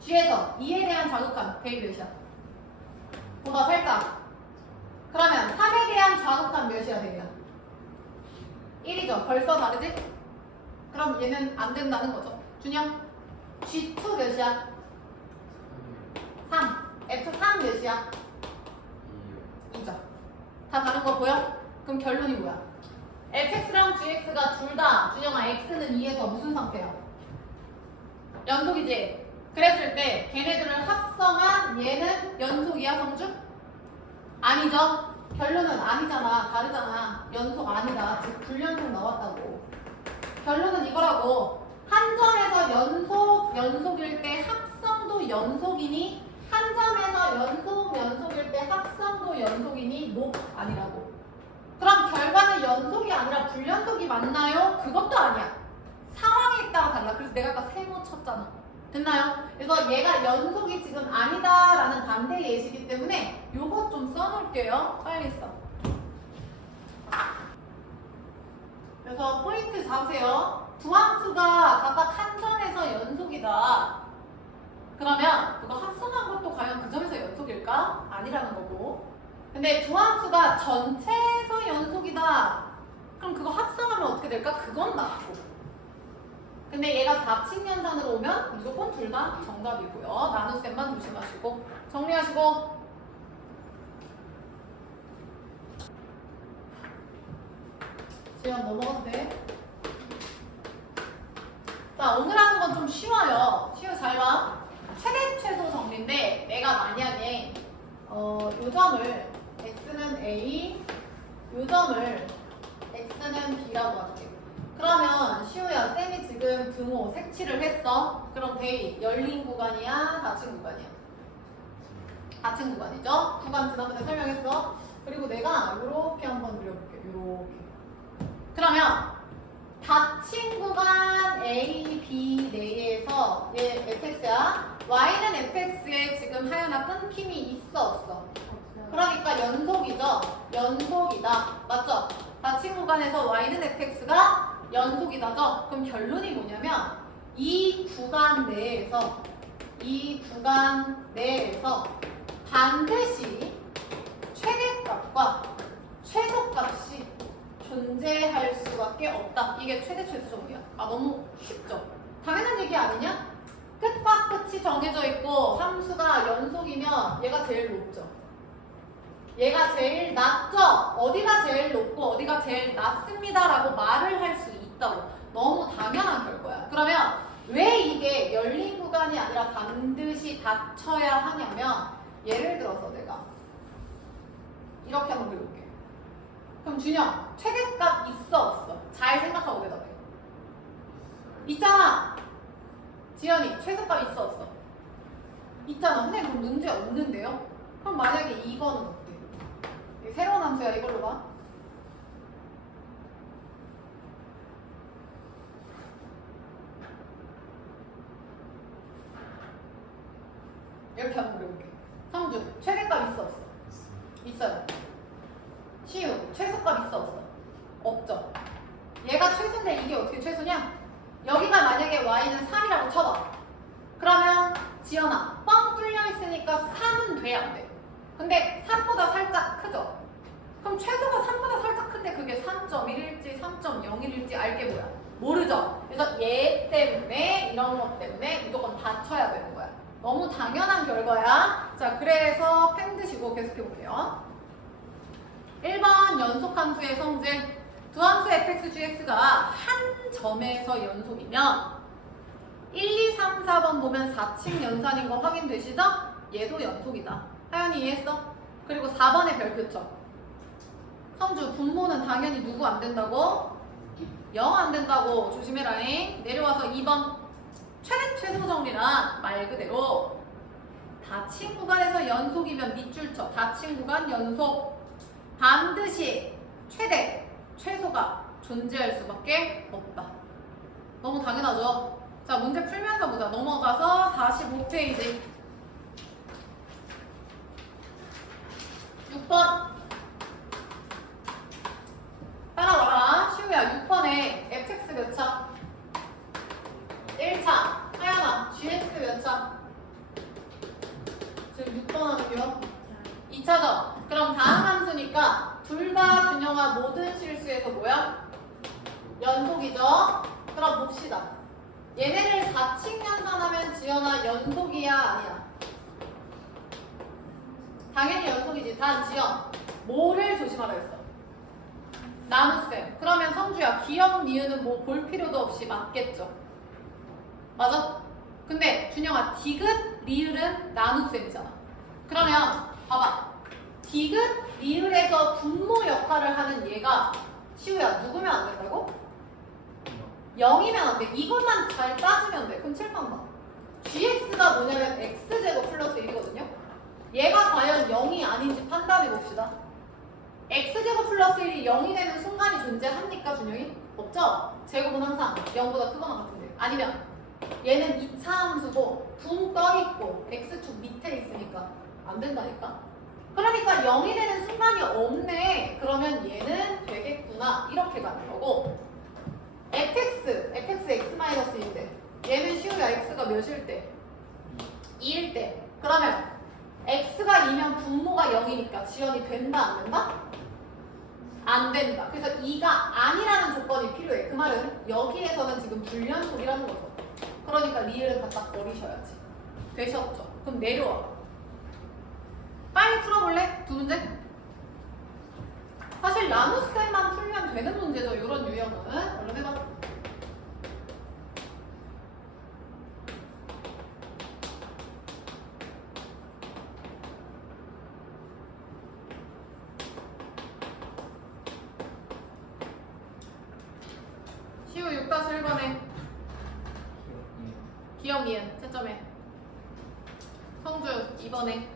g에서 2에 대한 좌극한 대이 몇이야? 보다 살짝. 그러면 3에 대한 좌극한 몇이야? 대이야 1이죠. 벌써 다르지? 그럼 얘는 안 된다는 거죠. 준영 g2 몇이야? 3 f3 몇이야? 2죠. 다 다른 거 보여? 그럼 결론이 뭐야? fx랑 gx가 둘 다 준영아 x는 2에서 무슨 상태야? 연속이지? 그랬을 때 걔네들을 합성한 얘는 연속이야 성주? 아니죠? 결론은 아니잖아. 다르잖아. 연속 아니다. 즉 불연속 나왔다고. 결론은 이거라고. 한 점에서 연속일 때 합성도 연속이니 한 점에서 연속일 때 합성도 연속이니 높 아니라고. 그럼 결과는 연속이 아니라 불연속이 맞나요? 그것도 아니야. 상황에 따라 달라. 그래서 내가 아까 세모 쳤잖아. 됐나요? 그래서 얘가 연속이 지금 아니다라는 반대 예시이기 때문에 요것 좀 써놓을게요. 빨리 써. 그래서 포인트 잡으세요. 두 함수가 각각 한 점에서 연속이다. 그러면 그거 합성한 것도 과연 그 점에서 연속일까? 아니라는 거고. 근데 두 함수가 전체에서 연속이다. 그럼 그거 합성하면 어떻게 될까? 그건 맞고. 근데 얘가 4칙 연산으로 오면 무조건 둘 다 정답이고요. 나눗셈만 조심하시고 정리하시고. 지금 넘어가도 돼? 자, 오늘 하는 건 좀 쉬워요. 잘 봐. 최대 최소 정리인데 내가 만약에 요 점을 x는 a, 요 점을 x는 b라고 할게. 그러면 시우야, 쌤이 지금 등호 색칠을 했어. 그럼 데이 열린 구간이야, 닫힌 구간이야? 닫힌 구간이죠. 구간 지난번에 설명했어. 그리고 내가 요렇게 한번 그려볼게. 요렇게. 그러면 닫힌 구간 A, B 내에서 얘 fx야. y는 fx에 지금 하연아 끊김이 있어 없어? 그러니까 연속이죠. 연속이다. 맞죠? 닫힌 구간에서 y는 fx가 연속이다죠. 그럼 결론이 뭐냐면 이 구간 내에서 반드시 최대값과 최소값이 존재할 수밖에 없다. 이게 최대 최소 정리야. 아, 너무 쉽죠? 당연한 얘기 아니냐? 끝과 끝이 정해져 있고 함수가 연속이면 얘가 제일 높죠. 얘가 제일 낮죠? 어디가 제일 높고 어디가 제일 낮습니다 라고 말을 할 수 있다고. 너무 당연한 결과야. 그러면 왜 이게 열린 구간이 아니라 반드시 닫혀야 하냐면 예를 들어서 내가 이렇게 한번 그려볼게. 그럼 준영, 최대값 있어 없어? 잘 생각하고 대답해. 있잖아. 지연이, 최소값 있어 없어? 있잖아. 선생님 그럼 문제 없는데요? 그럼 만약에 이거는 어때? 이게 새로운 함수야. 이걸로 봐. 이렇게 한번 그려볼게. 성주, 최대값 있어 없어? 있어요. 시우, 최소값 있어 없어? 없죠. 얘가 최소인데 이게 어떻게 최소냐? 여기가 만약에 y는 3이라고 쳐봐. 그러면 지연아, 뻥 뚫려 있으니까 3은 돼, 안 돼? 근데 3보다 살짝 크죠? 그럼 최소가 3보다 살짝 큰데 그게 3.1일지 3.01일지 알게 뭐야? 모르죠? 그래서 얘 때문에 이런 것 때문에 무조건 닫혀야 되는 거야. 너무 당연한 결과야. 자, 그래서 펜 드시고 계속해볼게요. 1번 연속함수의 성질. 두 함수 fx, gx가 한 점에서 연속이면 1, 2, 3, 4번 보면 4칙 연산인 거 확인되시죠? 얘도 연속이다. 하연이 이해했어? 그리고 4번의 별표점. 성주, 분모는 당연히 누구 안 된다고? 0 안 된다고. 조심해라잉. 내려와서 2번. 최대 최소 정리란 말 그대로 닫힌 구간에서 연속이면 밑줄 쳐. 닫힌 구간 연속. 반드시 최대, 최소가 존재할 수밖에 없다. 너무 당연하죠? 자, 문제 풀면서 보자. 넘어가서 45페이지. 6번. 따라와라. 시우야, 6번에 fx 몇 차? 1차. 하연아, gx 몇 차? 지금 6번 하는겨? 2차죠? 그럼 다음 함수니까 둘 다 준영아 모든 실수에서 뭐야? 연속이죠? 그럼 봅시다. 얘네를 4칙 연산하면 지연아 연속이야 아니야? 당연히 연속이지. 단 지연 뭐를 조심하라 했어? 나눗셈. 그러면 성주야 기억 니은은 뭐 볼 필요도 없이 맞겠죠? 맞아? 근데 준영아 디귿 리을은 나눗셈이잖아. 그러면 봐봐. 디귿 리을에서 분모 역할을 하는 얘가 시우야 누구면 안 된다고? 0이면 안 돼. 이것만 잘 따지면 돼. 그럼 칠판 봐. gx가 뭐냐면 x제곱 플러스 1이거든요. 얘가 과연 0이 아닌지 판단해 봅시다. x제곱 플러스 1이 0이 되는 순간이 존재합니까 준영이? 없죠? 제곱은 항상 0보다 크거나 같은데. 아니면 얘는 2차 함수고 붕 떠있고 x축 밑에 있으니까 안 된다니까? 그러니까 0이 되는 순간이 없네. 그러면 얘는 되겠구나. 이렇게 가는 거고 fx x-1인데 얘는 시우야 x가 몇일 때? 2일 때. 그러면 x가 2면 분모가 0이니까 지연이 된다 안 된다? 안 된다. 그래서 2가 아니라는 조건이 필요해. 그 말은 여기에서는 지금 불연속이라는 거죠. 그러니까 리을을 갖다 버리셔야지. 되셨죠? 그럼 내려와. 빨리 풀어볼래? 두 문제? 사실 나눗셈만 풀면 되는 문제죠. 이런 유형은. 얼른 해봐. 시우 6-1번에 기억 이은 채점해. 성주 2번에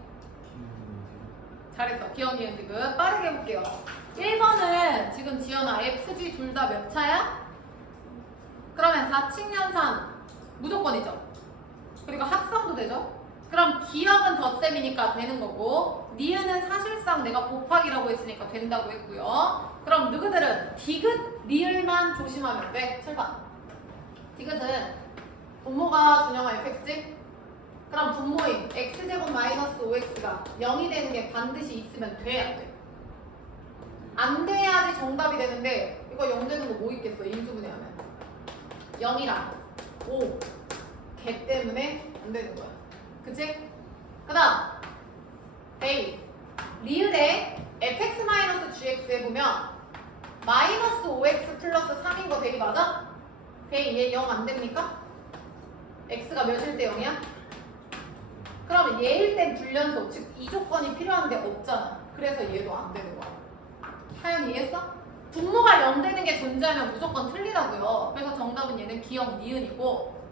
잘했어. 기억 이은 지금 빠르게 해볼게요. 1번은 지금 지연아 FG 둘 다 몇 차야? 그러면 4칙 연산 무조건이죠. 그리고 합성도 되죠. 그럼 기억은 덧셈이니까 되는 거고 니은은 사실상 내가 곱하기라고 했으니까 된다고 했고요. 그럼 누구들은 디귿, 리을만 조심하면 돼. 7번. 디귿은 분모가 준영아 fx지? 그럼 분모인 x제곱 마이너스 5x가 0이 되는 게 반드시 있으면 돼, 안 돼? 안 돼야지 정답이 되는데 이거 0 되는 거 뭐 있겠어? 인수분해하면 0이랑 5 개 때문에 안 되는 거야. 그치? 그 다음 A 리을에 fx-gx 해보면 마이너스 5x 플러스 3인 거 대리 맞아? 대리 얘 0 안 됩니까? x가 몇일 때 0이야? 그러면 얘일 땐 불연속, 즉 이 조건이 필요한데 없잖아. 그래서 얘도 안 되는 거야. 하연이 이해했어? 분모가 0 되는 게 존재하면 무조건 틀리다고요. 그래서 정답은 얘는 기억 니은이고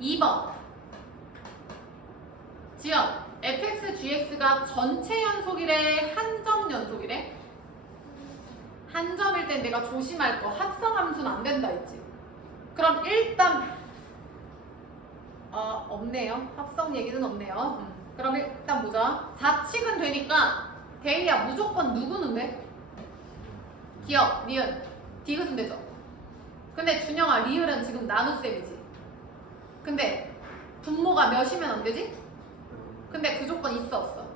2번 지연 fx, gx가 전체 연속이래 한 점 연속이래? 한 점일 땐 내가 조심할 거 합성함수는 안 된다 했지. 그럼 일단 없네요. 합성 얘기는 없네요. 그럼 일단 보자. 4칙은 되니까 대희야 무조건 누구는데? 기억, 니은, 디귿은 되죠. 근데 준영아 리을은 지금 나눗셈이지. 근데 분모가 몇이면 안 되지? 근데 그 조건 있어 없어?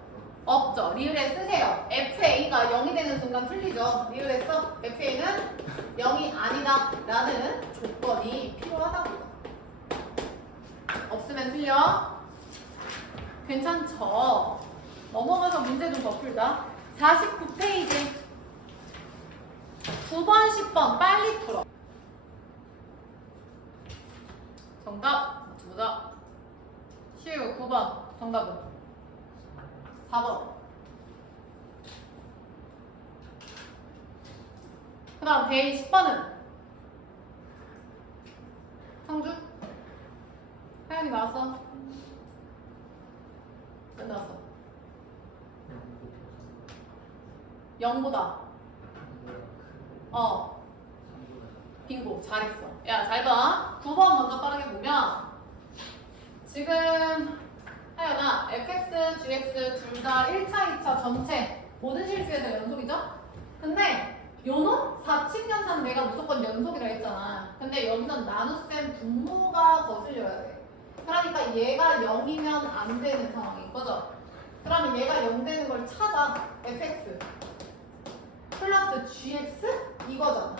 없죠. 리을에 쓰세요. FA가 0이 되는 순간 틀리죠. 리을에 써. FA는 0이 아니다 라는 조건이 필요하다고. 없으면 틀려. 괜찮죠? 넘어가서 문제 좀 더 풀자. 49페이지 9번, 10번 빨리 풀어. 정답 맞춰보자. 시우 9번 정답은 4번. 그 다음 데이 10번은 성주? 하연이 나왔어? 몇 나왔어? 0보다 빙고 잘했어. 야 잘 봐. 9번 먼저 빠르게 보면 지금 하연아 fx, gx 둘 다 1차, 2차 전체 모든 실수에서 연속이죠? 근데 요놈 4칙 연산 내가 무조건 연속이라 했잖아. 근데 여기선 나눗셈 분모가 거슬려야 돼. 그러니까 얘가 0이면 안 되는 상황인 거죠. 그러면 얘가 0 되는 걸 찾아. fx 플러스 gx 이거잖아.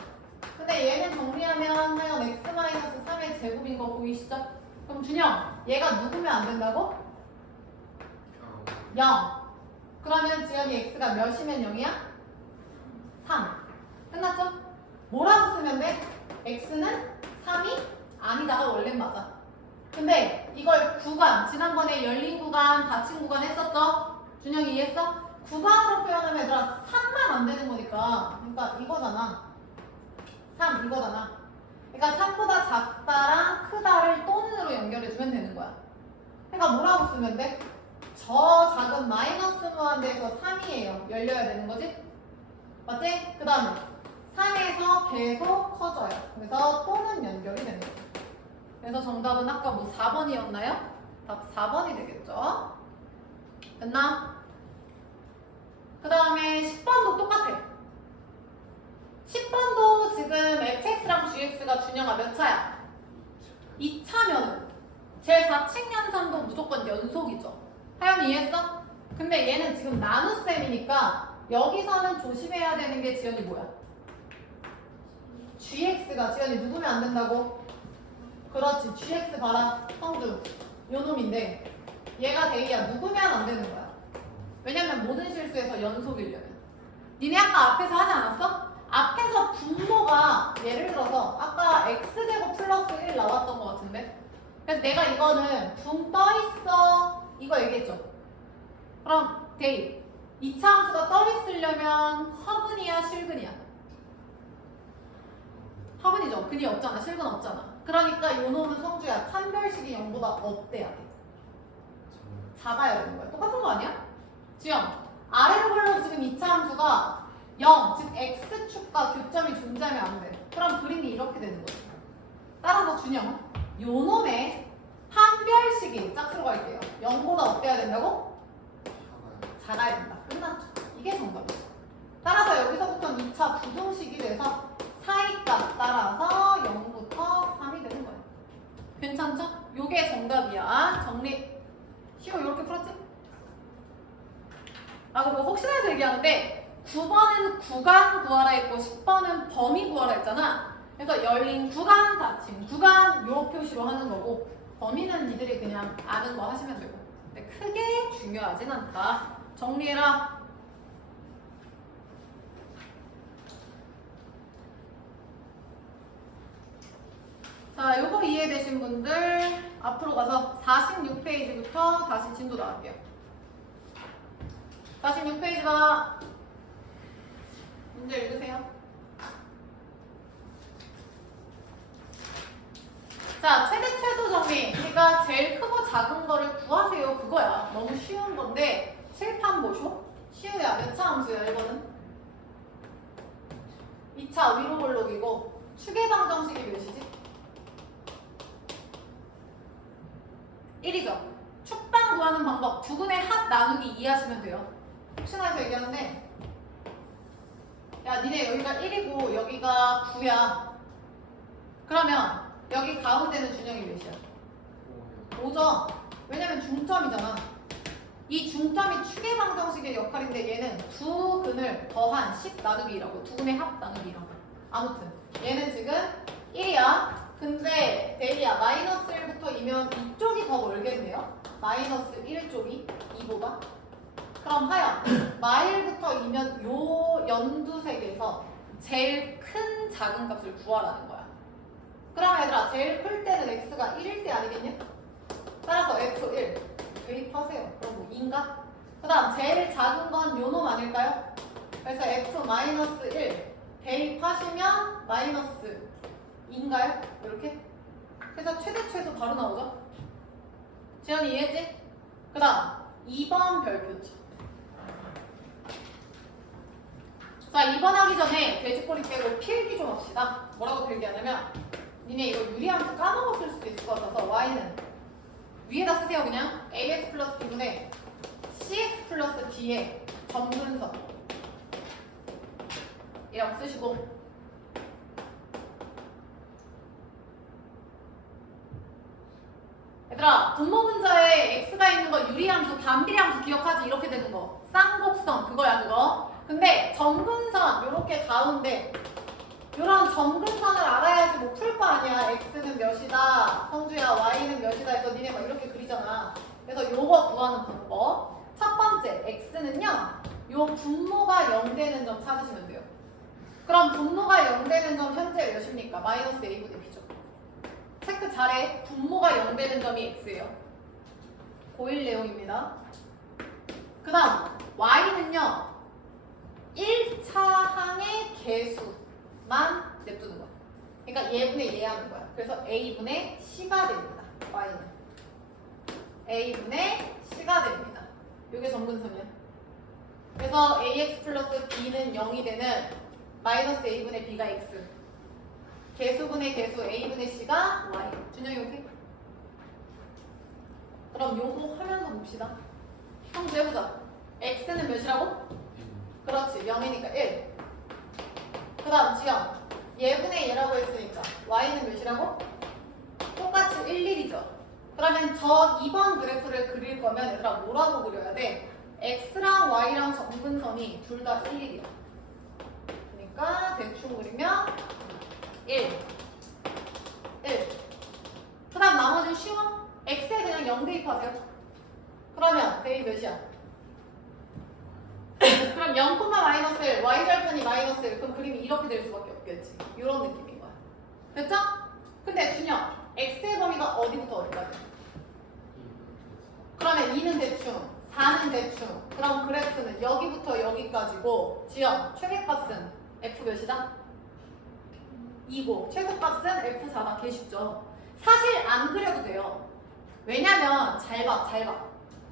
근데 얘는 정리하면 하연 x-3의 제곱인 거 보이시죠? 그럼 준영 얘가 누구면 안 된다고? 0. 그러면 지연이 x가 몇이면 0이야? 3. 끝났죠? 뭐라고 쓰면 돼? x는 3이 아니다가 원래는 맞아. 근데 이걸 구간, 지난번에 열린 구간, 닫힌 구간 했었죠? 준영이 이해했어? 구간으로 표현하면 얘들아 3만 안 되는 거니까. 그러니까 이거잖아. 3 이거잖아. 그러니까 3보다 작다랑 크다를 또는으로 연결해주면 되는 거야. 그러니까 뭐라고 쓰면 돼? 저 작은 마이너스 무한대에서 3이에요. 열려야 되는 거지? 맞지? 그 다음에 3에서 계속 커져요. 그래서 또는 연결이 되는 거예요. 그래서 정답은 아까 뭐 4번이었나요? 답 4번이 되겠죠? 됐나? 그 다음에 10번도 똑같아. 10번도 지금 fx랑 gx가 준영아 몇 차야? 2차면은 제 4칙 연산도 무조건 연속이죠. 하연이 이해했어? 근데 얘는 지금 나눗셈이니까 여기서는 조심해야 되는 게 지연이 뭐야? gx가 지연이 누구면 안 된다고? 그렇지, gx 봐라. 성주 요 놈인데 얘가 대이야. 누구면 안 되는 거야. 왜냐면 모든 실수에서 연속이려면. 니네 아까 앞에서 하지 않았어? 앞에서 분모가 예를 들어서 아까 x제곱 플러스 1 나왔던 것 같은데, 그래서 내가 이거는 붕 떠있어 이거 얘기했죠. 그럼 데이 2차 함수가 떠있으려면 허근이야 실근이야? 허근이죠. 근이 없잖아. 실근 없잖아. 그러니까 요 놈은 성주야. 판별식이 0보다 어때야 돼? 작아야 되는 거야. 똑같은 거 아니야? 지영 아래로 걸로 지금 2차 함수가 0, 즉 x축과 교점이 존재하면 안 돼. 그럼 그림이 이렇게 되는 거지. 따라서 준영, 요 놈의 판별식이 짝수로 갈게요. 0보다 어때야 된다고? 작아야 된다. 끝났죠. 이게 정답이죠. 따라서 여기서부터는 2차 부등식이 돼서 사이값 따라서 0부터 3이 되는 거예요. 괜찮죠? 요게 정답이야. 정리. 시호 이렇게 풀었지? 아, 그리고 혹시나 해서 얘기하는데 9번은 구간 구하라 했고 10번은 범위 구하라 했잖아. 그래서 열린 구간, 닫힌 구간 요 표시로 하는 거고, 범위는 니들이 그냥 아는 거 하시면 되고. 근데 크게 중요하진 않다. 정리해라. 자, 요거 이해되신 분들 앞으로 가서 46페이지부터 다시 진도 나갈게요. 46페이지 봐. 문제 읽으세요. 자, 최대 최소 정리. 그러니까 제일 크고 작은 거를 구하세요. 그거야. 너무 쉬운 건데 칠판 보쇼? 시우야. 몇 차 함수야? 1번은? 2차 위로 볼록이고 추계방정식이 몇이지? 1이죠. 축방 구하는 방법. 두근의 합 나누기 이해하시면 돼요. 혹시나 해서 얘기하는데, 야 니네 여기가 1이고 여기가 9야. 그러면 여기 가운데는 준영이 몇이야? 5죠. 왜냐면 중점이잖아. 이 중점이 추계방정식의 역할인데 얘는 두 근을 더한 10 나누기 1하고 두 근의 합 나누기 1하고. 아무튼 얘는 지금 1이야. 근데 데이야 마이너스 1부터 2면 이쪽이 더 멀겠네요. 마이너스 1쪽이 2보다. 그럼 하연 마일부터 2면 요 연두색에서 제일 큰 작은 값을 구하라는 거야. 그럼 얘들아 제일 클 때는 x가 1일 때 아니겠냐? 따라서 f1 대입하세요. 그럼 뭐 2인가? 그 다음 제일 작은 건 요 놈 아닐까요? 그래서 f-1 대입하시면 마이너스 2인가요? 이렇게? 그래서 최대 최소 바로 나오죠? 지연이 이해했지? 그 다음 2번 별표죠. 자, 2번 하기 전에 돼지꼬리 빼고 필기 좀 합시다. 뭐라고 필기하냐면 니네 이거 유리함수 까먹었을 수도 있을 것 같아서 y는 위에다 쓰세요. 그냥 ax 플러스 b분의 cx 플러스 d의 점근석 이라고 쓰시고, 얘들아 분모 분자에 x가 있는 거 유리함수 단비례함수 기억하지? 이렇게 되는 거 쌍곡선 그거야 그거. 근데 점근선 요렇게 가운데 요런 점근선을 알아야지 뭐 풀 거 아니야. x는 몇이다 성주야, y는 몇이다 해서 니네 막 이렇게 그리잖아. 그래서 요거 구하는 방법. 첫 번째 x는요 요 분모가 0 되는 점 찾으시면 돼요. 그럼 분모가 0 되는 점 현재 몇입니까? 마이너스 a분의 b죠. 체크 잘해. 분모가 0 되는 점이 x예요. 고1 내용입니다. 그 다음 y는요 1차 항의 개수만 냅두는 거야. 그러니까 얘분의 얘 하는 거야. 그래서 a분의 c가 됩니다. y는 a분의 c가 됩니다. 이게 점근선이야. 그래서 ax 플러스 b는 0이 되는 마이너스 a분의 b가 x, 개수분의 개수 a분의 c가 y. 준영이 오케이? 그럼 요거 하면서 봅시다. 한번 해보자. x는 몇이라고? 그렇지, 0이니까 1. 그 다음 지영 얘분의 얘라고 했으니까 y는 몇이라고? 똑같이 1, 1이죠. 그러면 저 2번 그래프를 그릴 거면 얘들아 뭐라고 그려야 돼? x랑 y랑 점근선이 둘 다 1, 1이야. 그러니까 대충 그리면 1, 1. 그 다음 나머지는 쉬워. x에 그냥 0 대입하세요. 그러면 대입 몇이야? 그럼 0, 마이너스 1, y절편이 마이너스 1. 그럼 그림이 이렇게 될 수밖에 없겠지. 이런 느낌인 거야. 됐죠? 근데 준영, x의 범위가 어디부터 어디까지? 그러면 2는 대충, 4는 대충. 그럼 그래프는 여기부터 여기까지고 지영, 최대값은 f 몇이다? 2고 최소값은 f4가 개 쉽죠. 사실 안 그려도 돼요. 왜냐면 잘 봐.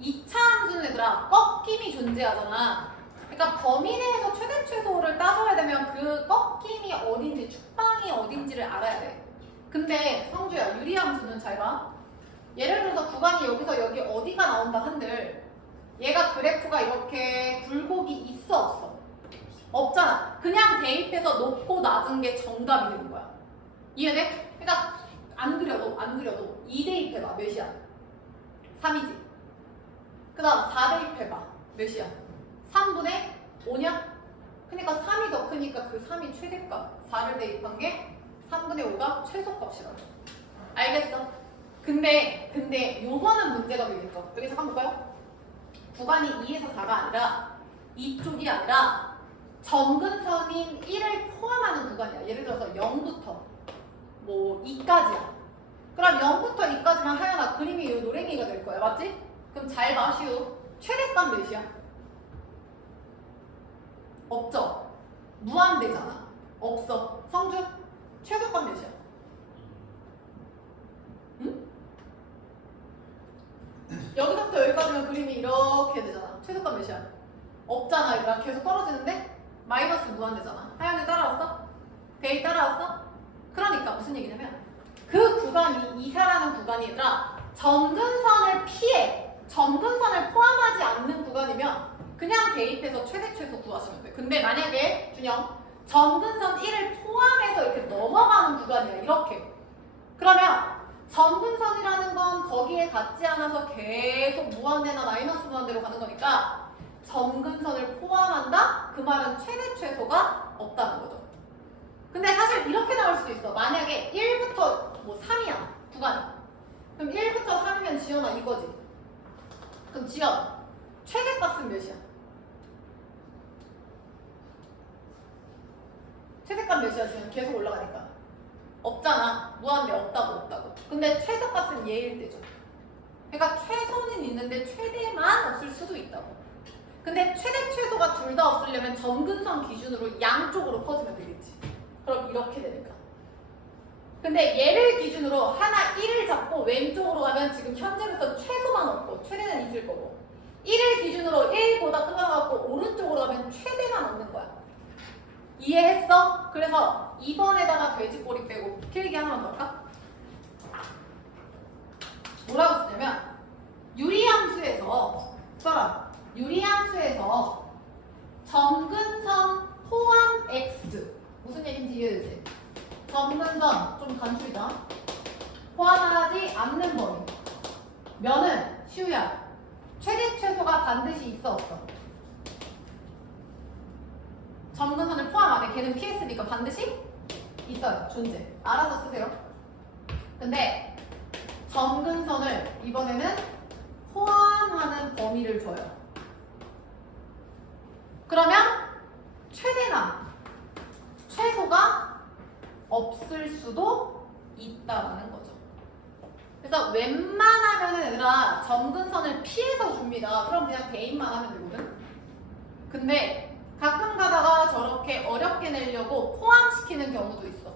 2차 함수는 얘들아 꺾임이 존재하잖아. 그러니까 범위 내에서 최대 최소를 따져야 되면 그 꺾임이 어딘지 축방이 어딘지를 알아야 돼. 근데 성주야 유리함수는 잘 봐. 예를 들어서 구간이 여기서 여기 어디가 나온다 한들 얘가 그래프가 이렇게 굴곡이 있어 없어? 없잖아. 그냥 대입해서 높고 낮은 게 정답이 되는 거야. 이해돼? 그러니까 안 그려도 2 대입해봐. 몇이야? 3이지. 그 다음 4 대입해봐. 몇이야? 3분의 5냐? 그러니까 3이 더 크니까 그 3이 최대값. 4를 대입한 게 3분의 5가 최소값이라고. 알겠어? 근데 요거는 문제가 되겠죠. 여기 잠깐 볼까요? 구간이 2에서 4가 아니라 이쪽이 아니라 점근선인 1을 포함하는 구간이야. 예를 들어서 0부터 뭐 2까지야. 그럼 0부터 2까지만 하여나 그림이 요 노랭이가 될 거야. 맞지? 그럼 잘 봐, 시우. 최대값 몇이야? 없죠? 무한대잖아. 없어. 성주? 최소값 몇이야? 응? 여기서부터 여기까지면 그림이 이렇게 되잖아. 최소값 몇이야? 없잖아. 얘들아. 계속 떨어지는데? 마이너스 무한대잖아. 하연이 따라왔어? 대이 따라왔어? 그러니까 무슨 얘기냐면 그 구간이 이사라는 구간이 얘들아 점근선을 피해 점근선을 포함하지 않는 구간이면 그냥 대입해서 최대 최소 구하시면 돼. 근데 만약에 준영 점근선 1을 포함해서 이렇게 넘어가는 구간이야. 이렇게. 그러면 점근선이라는 건 거기에 닿지 않아서 계속 무한대나 마이너스 무한대로 가는 거니까 점근선을 포함한다? 그 말은 최대 최소가 없다는 거죠. 근데 사실 이렇게 나올 수도 있어. 만약에 1부터 뭐 3이야. 구간이. 그럼 1부터 3이면 지연아 이거지. 그럼 지연 최대값은 몇이야? 최대값 몇이야 지금? 계속 올라가니까. 없잖아. 무한대 없다고. 근데 최소값은 얘일 때죠. 그러니까 최소는 있는데 최대만 없을 수도 있다고. 근데 최대 최소가 둘 다 없으려면 점근선 기준으로 양쪽으로 퍼지면 되겠지. 그럼 이렇게 되니까. 근데 얘를 기준으로 하나 1을 잡고 왼쪽으로 가면 지금 현재로서 최소만 없고 최대는 있을 거고 1을 기준으로 1보다 크가 갖고 오른쪽으로 가면 최대만 없는 거야. 이해했어? 그래서 2번에다가 돼지꼬리 빼고 필기 하나만 더 할까? 뭐라고 쓰냐면 유리함수에서 써라. 유리함수에서 점근선 포함 x 무슨 얘기인지 이해되지? 점근선 좀 간추리자. 포함하지 않는 범위 면은 시우야 최대 최소가 반드시 있어 없어? 점근선을 포함 안 해. 걔는 PS니까 반드시 있어요. 존재. 알아서 쓰세요. 근데 점근선을 이번에는 포함하는 범위를 줘요. 그러면 최대나 최소가 없을 수도 있다라는 거죠. 그래서 웬만하면은 얘들아 점근선을 피해서 줍니다. 그럼 그냥 대입만 하면 되거든. 근데 가끔 가다가 저렇게 어렵게 내려고 포함시키는 경우도 있어.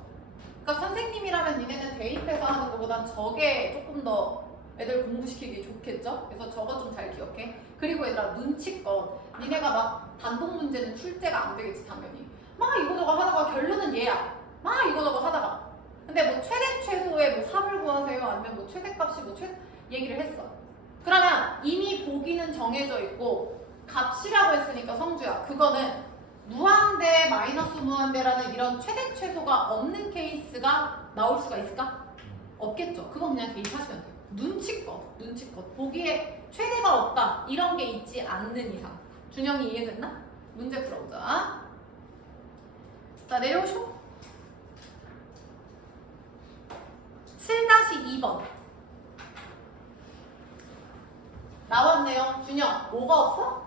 그러니까 선생님이라면 니네는 대입해서 하는 것보단 저게 조금 더 애들 공부시키기 좋겠죠? 그래서 저거 좀 잘 기억해. 그리고 얘들아 눈치껏 니네가 막 단독 문제는 출제가 안 되겠지 당연히. 막 이거저거 하다가 결론은 얘야. 막 이거저거 하다가. 근데 뭐 최대 최소의 뭐 합을 구하세요 아니면 뭐 최대값이 뭐 얘기를 했어. 그러면 이미 보기는 정해져 있고 값이라고 했으니까 성주야 그거는 무한대, 마이너스 무한대라는 이런 최대 최소가 없는 케이스가 나올 수가 있을까? 없겠죠. 그건 그냥 대입하시면 돼요. 눈치껏. 보기에 최대가 없다. 이런 게 있지 않는 이상. 준영이 이해됐나? 문제 풀어보자. 자, 내려오시고. 7-2번. 나왔네요. 준영, 뭐가 없어?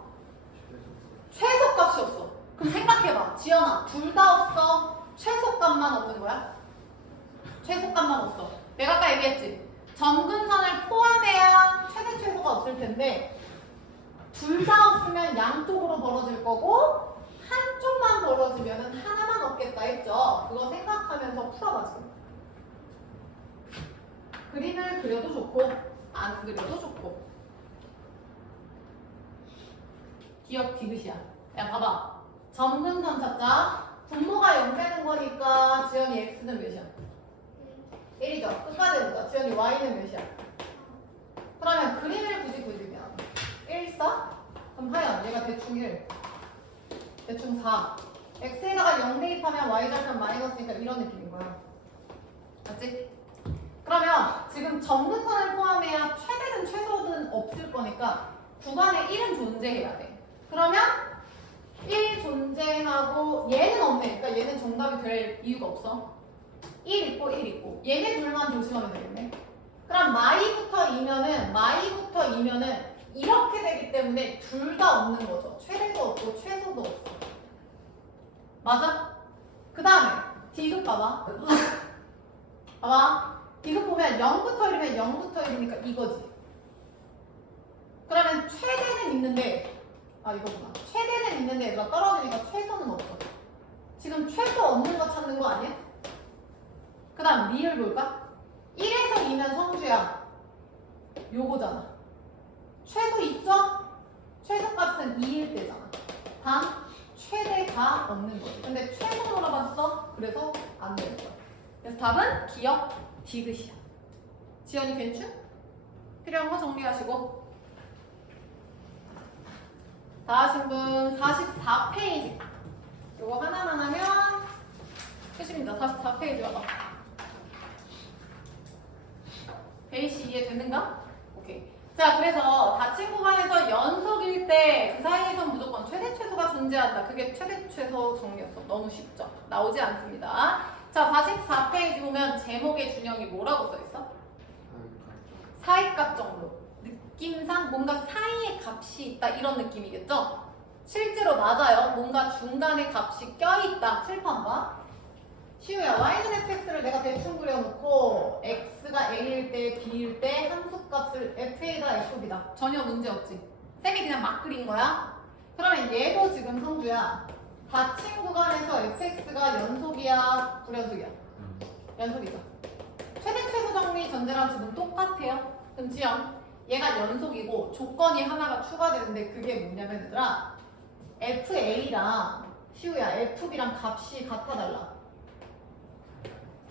최소값이 없어. 그럼 생각해봐. 지연아, 둘 다 없어. 최소값만 없는 거야? 최소값만 없어. 내가 아까 얘기했지. 점근선을 포함해야 최대 최소가 없을 텐데 둘 다 없으면 양쪽으로 벌어질 거고 한쪽만 벌어지면 하나만 없겠다 했죠. 그거 생각하면서 풀어봐 지금. 그림을 그려도 좋고 안 그려도 좋고. 기억 디귿이야. 야 봐봐. 점근선 찾자. 분모가 0 되는 거니까 지연이 x는 몇이야? 1이죠. 끝까지 해보자. 지연이 y는 몇이야? 그러면 그림을 굳이 그리면 1, 4? 그럼 하연 얘가 대충 1 대충 4 x에다가 0 대입하면 y좌편 마이너스니까 이런 느낌인 거야. 맞지? 그러면 지금 점근선을 포함해야 최대든 최소든 없을 거니까 구간에 1은 존재해야 돼. 그러면 1 존재하고 얘는 없네. 그러니까 얘는 정답이 될 이유가 없어. 1 있고 1 있고 얘네 둘만 조심하면 되겠네. 그럼 마이부터 2면은 이렇게 되기 때문에 둘 다 없는 거죠. 최대도 없고 최소도 없어. 맞아? 그 다음에 디귿 봐봐. 봐봐. 디귿 보면 0부터 1이면 0부터 1이니까 이거지. 그러면 최대는 있는데 이거구나. 최대는 있는데 얘가 떨어지니까 최소는 없어. 지금 최소 없는 거 찾는 거 아니야? 그 다음 리을 볼까? 1에서 2면 성주야. 요거잖아. 최소 있죠? 최소값은 2일 때잖아. 단 최대가 없는 거지. 근데 최소 물어봤어? 그래서 안 되는 거야. 그래서 답은 기억 디귿이야. 지연이 괜춘? 필요한 거 정리하시고. 다 하신 분 44페이지. 요거 하나만 하면 끝입니다. 44페이지 와봐. 베이시 이해되는가? 오케이. 자, 그래서 닫힌 구간에서 연속일 때 그 사이에선 무조건 최대 최소가 존재한다. 그게 최대 최소 정리였어. 너무 쉽죠? 나오지 않습니다. 자, 44페이지 보면 제목에 준영이 뭐라고 써있어? 사이값 정도. 느낌상 뭔가 사이에 값이 있다 이런 느낌이겠죠? 실제로 맞아요. 뭔가 중간에 값이 껴있다. 칠판 봐. 시우야, y는 fx를 내가 대충 그려놓고 x가 a일 때 b일 때 함수값을 fa다 fb다. 전혀 문제 없지. 쌤이 그냥 막 그린 거야. 그러면 얘도 지금 성주야. 닫힌 구간에서 fx가 연속이야, 불연속이야? 연속이죠. 최대 최소 정리 전제랑 지금 똑같아요. 그럼 지영, 얘가 연속이고 조건이 하나가 추가되는데 그게 뭐냐면 얘들아, fa랑 시우야, fb랑 값이 같아 달라.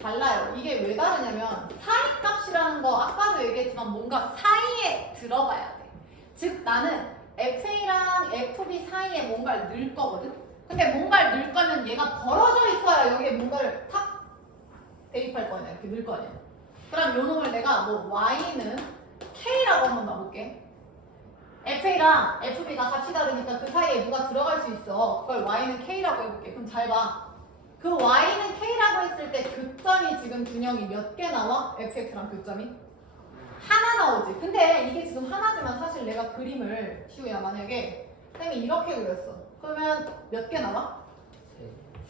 달라요. 이게 왜 다르냐면 사이 값이라는 거 아까도 얘기했지만 뭔가 사이에 들어가야 돼. 즉 나는 FA랑 FB 사이에 뭔가를 넣을 거거든. 근데 뭔가를 넣을 거면 얘가 벌어져 있어야 여기에 뭔가를 탁 대입할 거 아니야. 이렇게 넣을 거 아니야. 그럼 요 놈을 내가 뭐 Y는 K라고 한번 놔볼게. FA랑 FB가 같이 다르니까 그 사이에 누가 들어갈 수 있어. 그걸 Y는 K라고 해볼게. 그럼 잘 봐. 그 y는 k라고 했을 때 교점이 지금 준영이 몇 개 나와? fx랑 교점이? 하나 나오지. 근데 이게 지금 하나지만 사실 내가 그림을 시우야 만약에 쌤이 이렇게 그렸어. 그러면 몇 개 나와?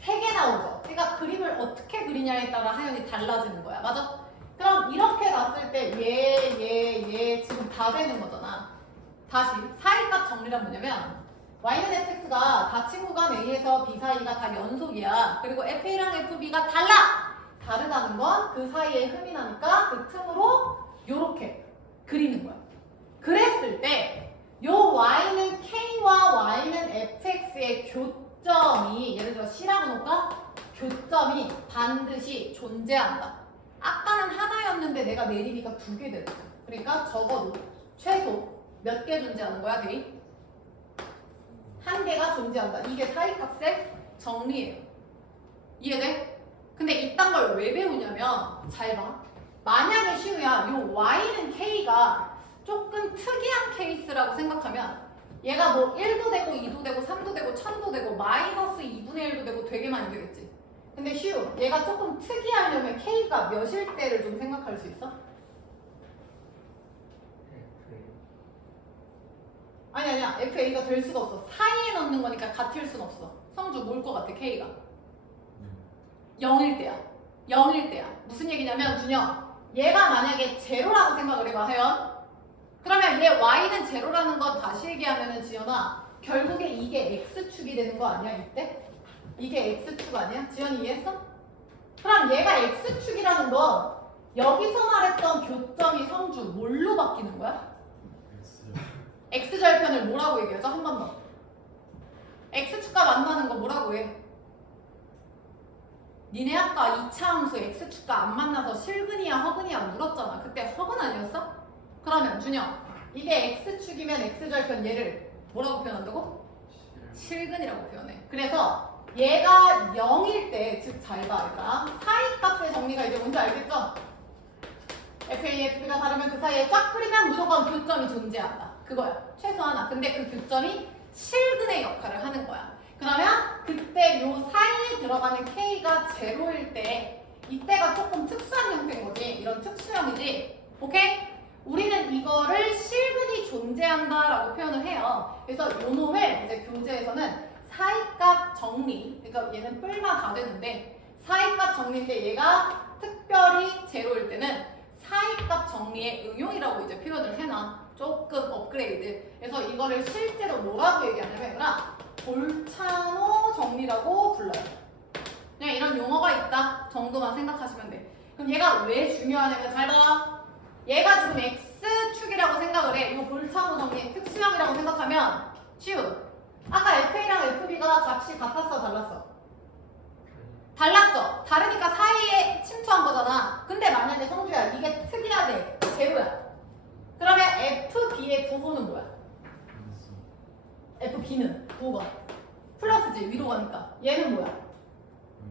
3개 나오죠. 그러니까 그림을 어떻게 그리냐에 따라 하연이 달라지는 거야. 맞아? 그럼 이렇게 놨을 때 얘 지금 다 되는 거잖아. 다시 사이값 정리란 뭐냐면 y는 fx가 닫힌 구간 A에서 B 사이가 다 연속이야. 그리고 FA랑 FB가 달라! 다르다는 건 그 사이에 흠이 나니까 그 틈으로 요렇게 그리는 거야. 그랬을 때 요 y는 K와 y는 fx의 교점이 예를 들어 C라고 놓을까? 교점이 반드시 존재한다. 아까는 하나였는데 내가 내리니까 2개 되는 거야. 그러니까 적어도 최소 몇 개 존재하는 거야, 대입? 1개가 존재한다. 이게 사이값의 정리예요. 이해돼? 근데 이딴 걸 왜 배우냐면 잘 봐. 만약에 시우야 요 y는 k가 조금 특이한 케이스라고 생각하면 얘가 뭐 1도 되고 2도 되고 3도 되고 1000도 되고 마이너스 2분의 1도 되고 되게 많이 되겠지. 근데 시우 얘가 조금 특이하려면 k가 몇일 때를 좀 생각할 수 있어? 아니야 fa가 될 수가 없어. 사이에 넣는 거니까 같을 순 없어. 성주 뭘 것 같아 k가? 0일 때야. 0일 때야. 무슨 얘기냐면 준영 얘가 만약에 제로라고 생각을 해봐 하연. 그러면 얘 y는 제로라는 건 다시 얘기하면은 지연아 결국에 이게 x축이 되는 거 아니야 이때? 이게 x축 아니야? 지연이 이해했어? 그럼 얘가 x축이라는 건 여기서 말했던 교점이 성주 뭘로 바뀌는 거야? x절편을 뭐라고 얘기하죠? 한 번 더. x축과 만나는 거 뭐라고 해? 니네 아까 2차 함수 x축과 안 만나서 실근이야 허근이야 물었잖아. 그때 허근 아니었어? 그러면 준영 이게 x축이면 x절편 얘를 뭐라고 표현한다고? 실근이라고 표현해. 그래서 얘가 0일 때 즉 잘 봐. 그러니까 사이값의 정리가 이제 뭔지 알겠죠? FA, FB가 다르면 그 사이에 쫙 그리면 무조건 교점이 존재한다. 그거야. 최소 하나. 근데 그 교점이 실근의 역할을 하는 거야. 그러면 그때 요 사이에 들어가는 K가 제로일 때 이때가 조금 특수한 형태인 거지. 이런 특수형이지. 오케이? 우리는 이거를 실근이 존재한다라고 표현을 해요. 그래서 요 놈을 이제 교재에서는 사이값 정리, 그러니까 얘는 뿔마 다 되는데 사이값 정리인데 얘가 특별히 제로일 때는 사이값 정리의 응용이라고 이제 표현을 해놔. 조금 업그레이드. 그래서 이거를 실제로 뭐라고 얘기하냐면 얘들아 볼차노 정리라고 불러요. 그냥 이런 용어가 있다 정도만 생각하시면 돼. 그럼 얘가 왜 중요하냐면 잘 봐. 얘가 지금 X축이라고 생각을 해. 이거 볼차노 정리 특수형이라고 생각하면 쉬우. 아까 FA랑 FB가 값이 같았어 달랐어? 달랐죠? 다르니까 사이에 침투한 거잖아. 근데 만약에 성주야 이게 특이하대. 제로야. 그러면 FB의 부호는 뭐야? FB는 5번 플러스지 위로 가니까 얘는 뭐야?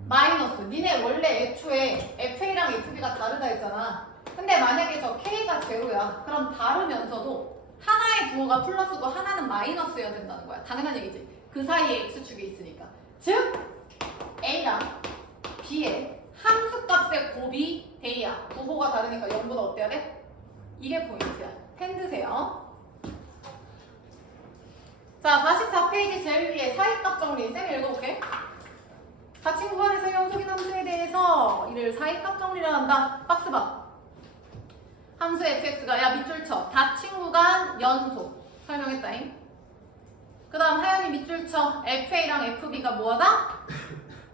마이너스. 니네 원래 애초에 FA랑 FB가 다르다 했잖아. 근데 만약에 저 K가 제로야 그럼 다르면서도 하나의 부호가 플러스고 하나는 마이너스여야 된다는 거야. 당연한 얘기지. 그 사이에 X축이 있으니까. 즉 A랑 B의 함수값의 곱이 대야. 부호가 다르니까 0보다 어때야 돼? 이게 포인트야. 펜 드세요. 자, 44페이지 제일 위에 사이값 정리. 쌤이 읽어볼게. 같은 구간에서 연속인 함수에 대해서 이를 사이값 정리를 한다. 박스 봐. 함수 fx가 야 밑줄 쳐. 닫힌 구간 연속. 설명했다잉. 그 다음 하연이 밑줄 쳐. FA랑 FB가 뭐하다?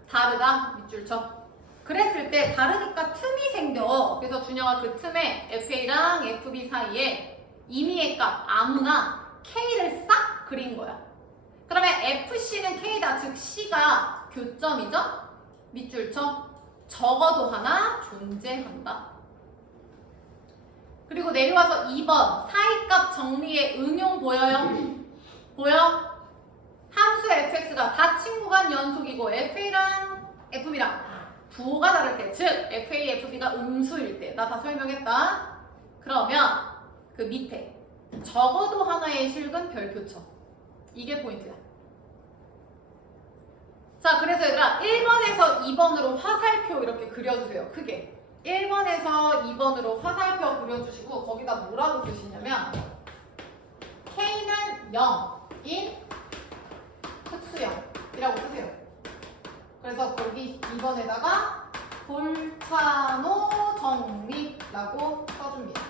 다르다. 밑줄 쳐. 그랬을 때 다르니까 틈이 생겨. 그래서 준영아 그 틈에 FA랑 FB 사이에 임의의 값 아무나 K를 싹 그린 거야. 그러면 FC는 K다. 즉 C가 교점이죠? 밑줄 쳐. 적어도 하나 존재한다. 그리고 내려와서 2번 사이값 정리의 응용 보여요? 보여? 함수 fx가 닫힌 구간 연속이고 FA랑 FB랑 부호가 다를 때, 즉 FA, FB가 음수일 때, 나 다 설명했다. 그러면 그 밑에 적어도 하나의 실근 별표 쳐. 이게 포인트야. 자, 그래서 얘들아 1번에서 2번으로 화살표 이렇게 그려주세요. 크게. 1번에서 2번으로 화살표 그려주시고 거기다 뭐라고 쓰시냐면 K는 0인 특수형이라고 쓰세요. 그래서 거기 2번에다가 볼차노 정리라고 써줍니다.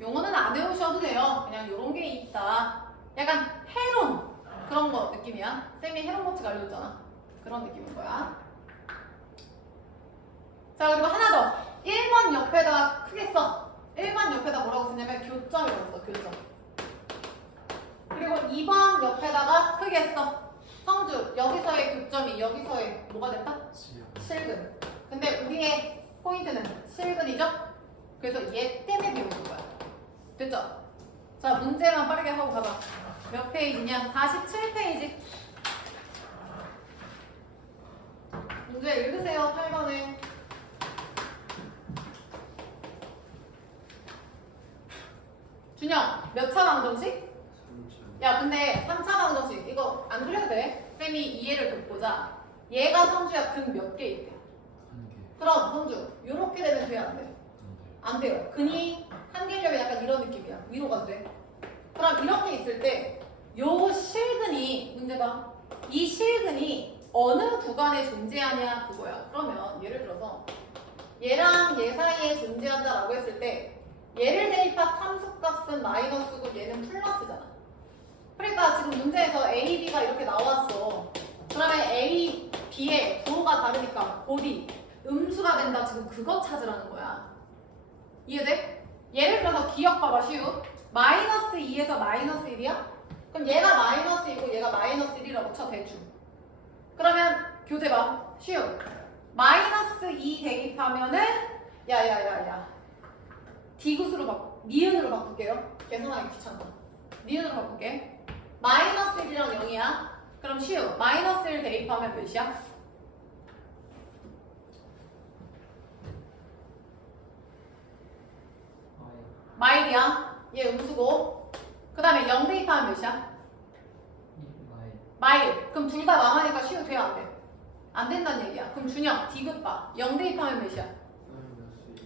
용어는 안 외우셔도 돼요. 그냥 이런 게 있다. 약간 해론 그런 거 느낌이야. 쌤이 해론 법칙 알려줬잖아. 그런 느낌인 거야. 자, 그리고 하나 더. 1번 옆에다 크게 써. 1번 옆에다 뭐라고 쓰냐면 교점이라고 써. 교점. 그리고 2번 옆에다가 크게 써. 성주, 여기서의 교점이 여기서의 뭐가 됐다? 실근. 근데 우리의 포인트는 실근이죠? 그래서 얘 때문에 배우는 거야. 됐죠? 자, 문제만 빠르게 하고 가자. 몇 페이지냐? 47페이지. 문제 읽으세요. 8번에. 준영, 몇 차 방정식? 야, 근데 3차 방정식 이거 안 그려도 돼. 쌤이 이해를 돕고자. 얘가 성주야 근 몇 개 있대? 그럼 성주 요렇게 되면 돼야 안 돼? 안 돼요. 근이 한 개려면 약간 이런 느낌이야. 위로 가도 돼. 그럼 이렇게 있을 때 요 실근이 문제가 이 실근이 어느 구간에 존재하냐 그거야. 그러면 예를 들어서 얘랑 얘 사이에 존재한다라고 했을 때 얘를 대입한 함수값은 마이너스고 얘는 플러스잖아. 그러니까 지금 문제에서 A, B가 이렇게 나왔어. 그러면 A, B의 부호가 다르니까 곱이 음수가 된다. 지금 그거 찾으라는 거야. 이해돼? 예를 들어서 기억 봐봐. 쉬우. 마이너스 2에서 마이너스 1이야? 그럼 얘가 마이너스 2고 얘가 마이너스 1이라고 쳐 대충. 그러면 교재 봐. 쉬우. 마이너스 2 대입하면은 야야야야 디귿으로 니은으로 바꿀게요. 계산하기 귀찮아. 니은으로 바꿀게. 마이너스 1이랑 0이야. 그럼 쉬우. 마이너스 1 대입하면 몇이야? 마일이야. 얘 음수고. 그 다음에 0 대입하면 몇이야? 마일. 그럼 둘 다 남아니까 쉬우 돼야 안 돼? 안 된다는 얘기야. 그럼 준영 디귿 봐. 0 대입하면 몇이야?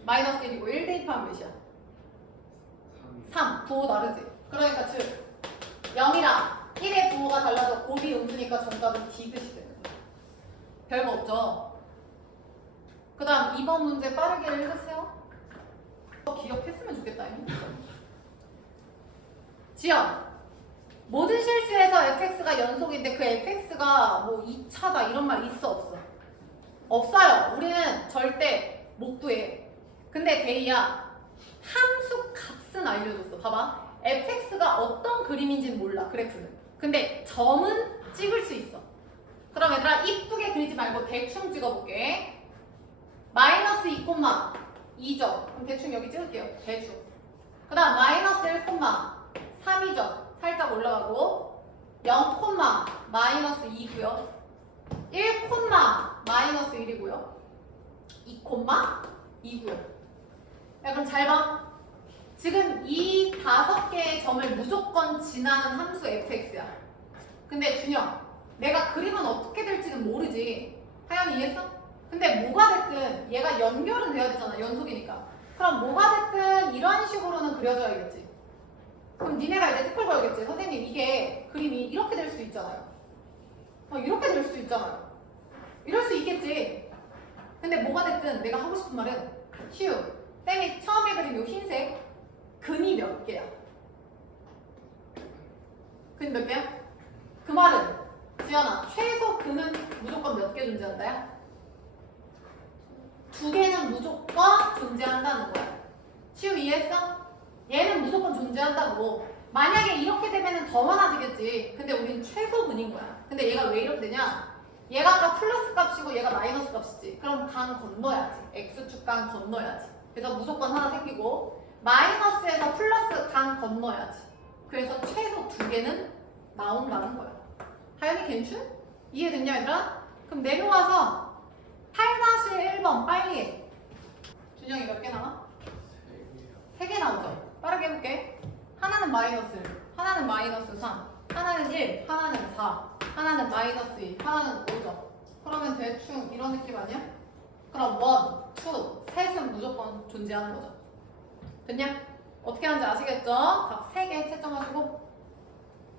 마이너스 1이고 1 대입하면 몇이야? 3. 부호 다르지? 그러니까 즉 0이랑 1의 부호가 달라서 곱이 음수니까 정답은 디귿이 되는 거야. 별거 없죠? 그 다음 2번 문제 빠르게 읽으세요. 기억했으면 좋겠다. 지연. 모든 실수에서 fx가 연속인데 그 fx가 뭐 2차다 이런 말 있어 없어? 없어요. 우리는 절대 못 구해. 근데 데이야 함수 값은 알려줬어. 봐봐. fx가 어떤 그림인지는 몰라. 그래프는. 근데 점은 찍을 수 있어. 그럼 얘들아 이쁘게 그리지 말고 대충 찍어볼게. 마이너스 2,2점. 그럼 대충 여기 찍을게요. 대충. 그 다음 마이너스 1,3이점. 살짝 올라가고 0, 마이너스 2고요. 1, 마이너스 1이고요. 2, 2고요. 야, 그럼 잘 봐. 지금 이 5개의 점을 무조건 지나는 함수 fx야. 근데 준영, 내가 그림은 어떻게 될지는 모르지. 하연이 이해했어? 근데 뭐가 됐든 얘가 연결은 돼야 되잖아. 연속이니까. 그럼 뭐가 됐든 이런 식으로는 그려줘야겠지. 그럼 니네가 이제 특별 걸겠지. 선생님 이게 그림이 이렇게 될 수도 있잖아요. 이렇게 될 수도 있잖아요. 이럴 수 있겠지. 근데 뭐가 됐든 내가 하고 싶은 말은 쉬우. 쌤이 처음에 그린 요 흰색 근이 몇 개야? 근 몇 개야? 그 말은 지연아 최소 근은 무조건 몇 개 존재한다야? 2개는 무조건 존재한다는 거야. 쉬우 이해했어? 얘는 무조건 존재한다고. 만약에 이렇게 되면 더 많아지겠지. 근데 우린 최소 근인 거야. 근데 얘가 왜 이렇게 되냐? 얘가 아까 플러스 값이고 얘가 마이너스 값이지. 그럼 강 건너야지. x축 강 건너야지. 그래서 무조건 하나 생기고 마이너스에서 플러스 강 건너야지. 그래서 최소 2개는 나온다는 거야. 하연이 괜춘? 이해됐냐 얘들아? 그럼 내려와서 8-1번 빨리 해. 준영이 몇 개 남아? 3개 나오죠? 빠르게 해볼게. 하나는 마이너스 1, 하나는 마이너스 3, 하나는 1, 하나는 4, 하나는 마이너스 2, 하나는 5점. 그러면 대충 이런 느낌 아니야? 그럼 1, 2, 셋은 무조건 존재하는 거죠. 됐냐? 어떻게 하는지 아시겠죠? 각 3개 채점하시고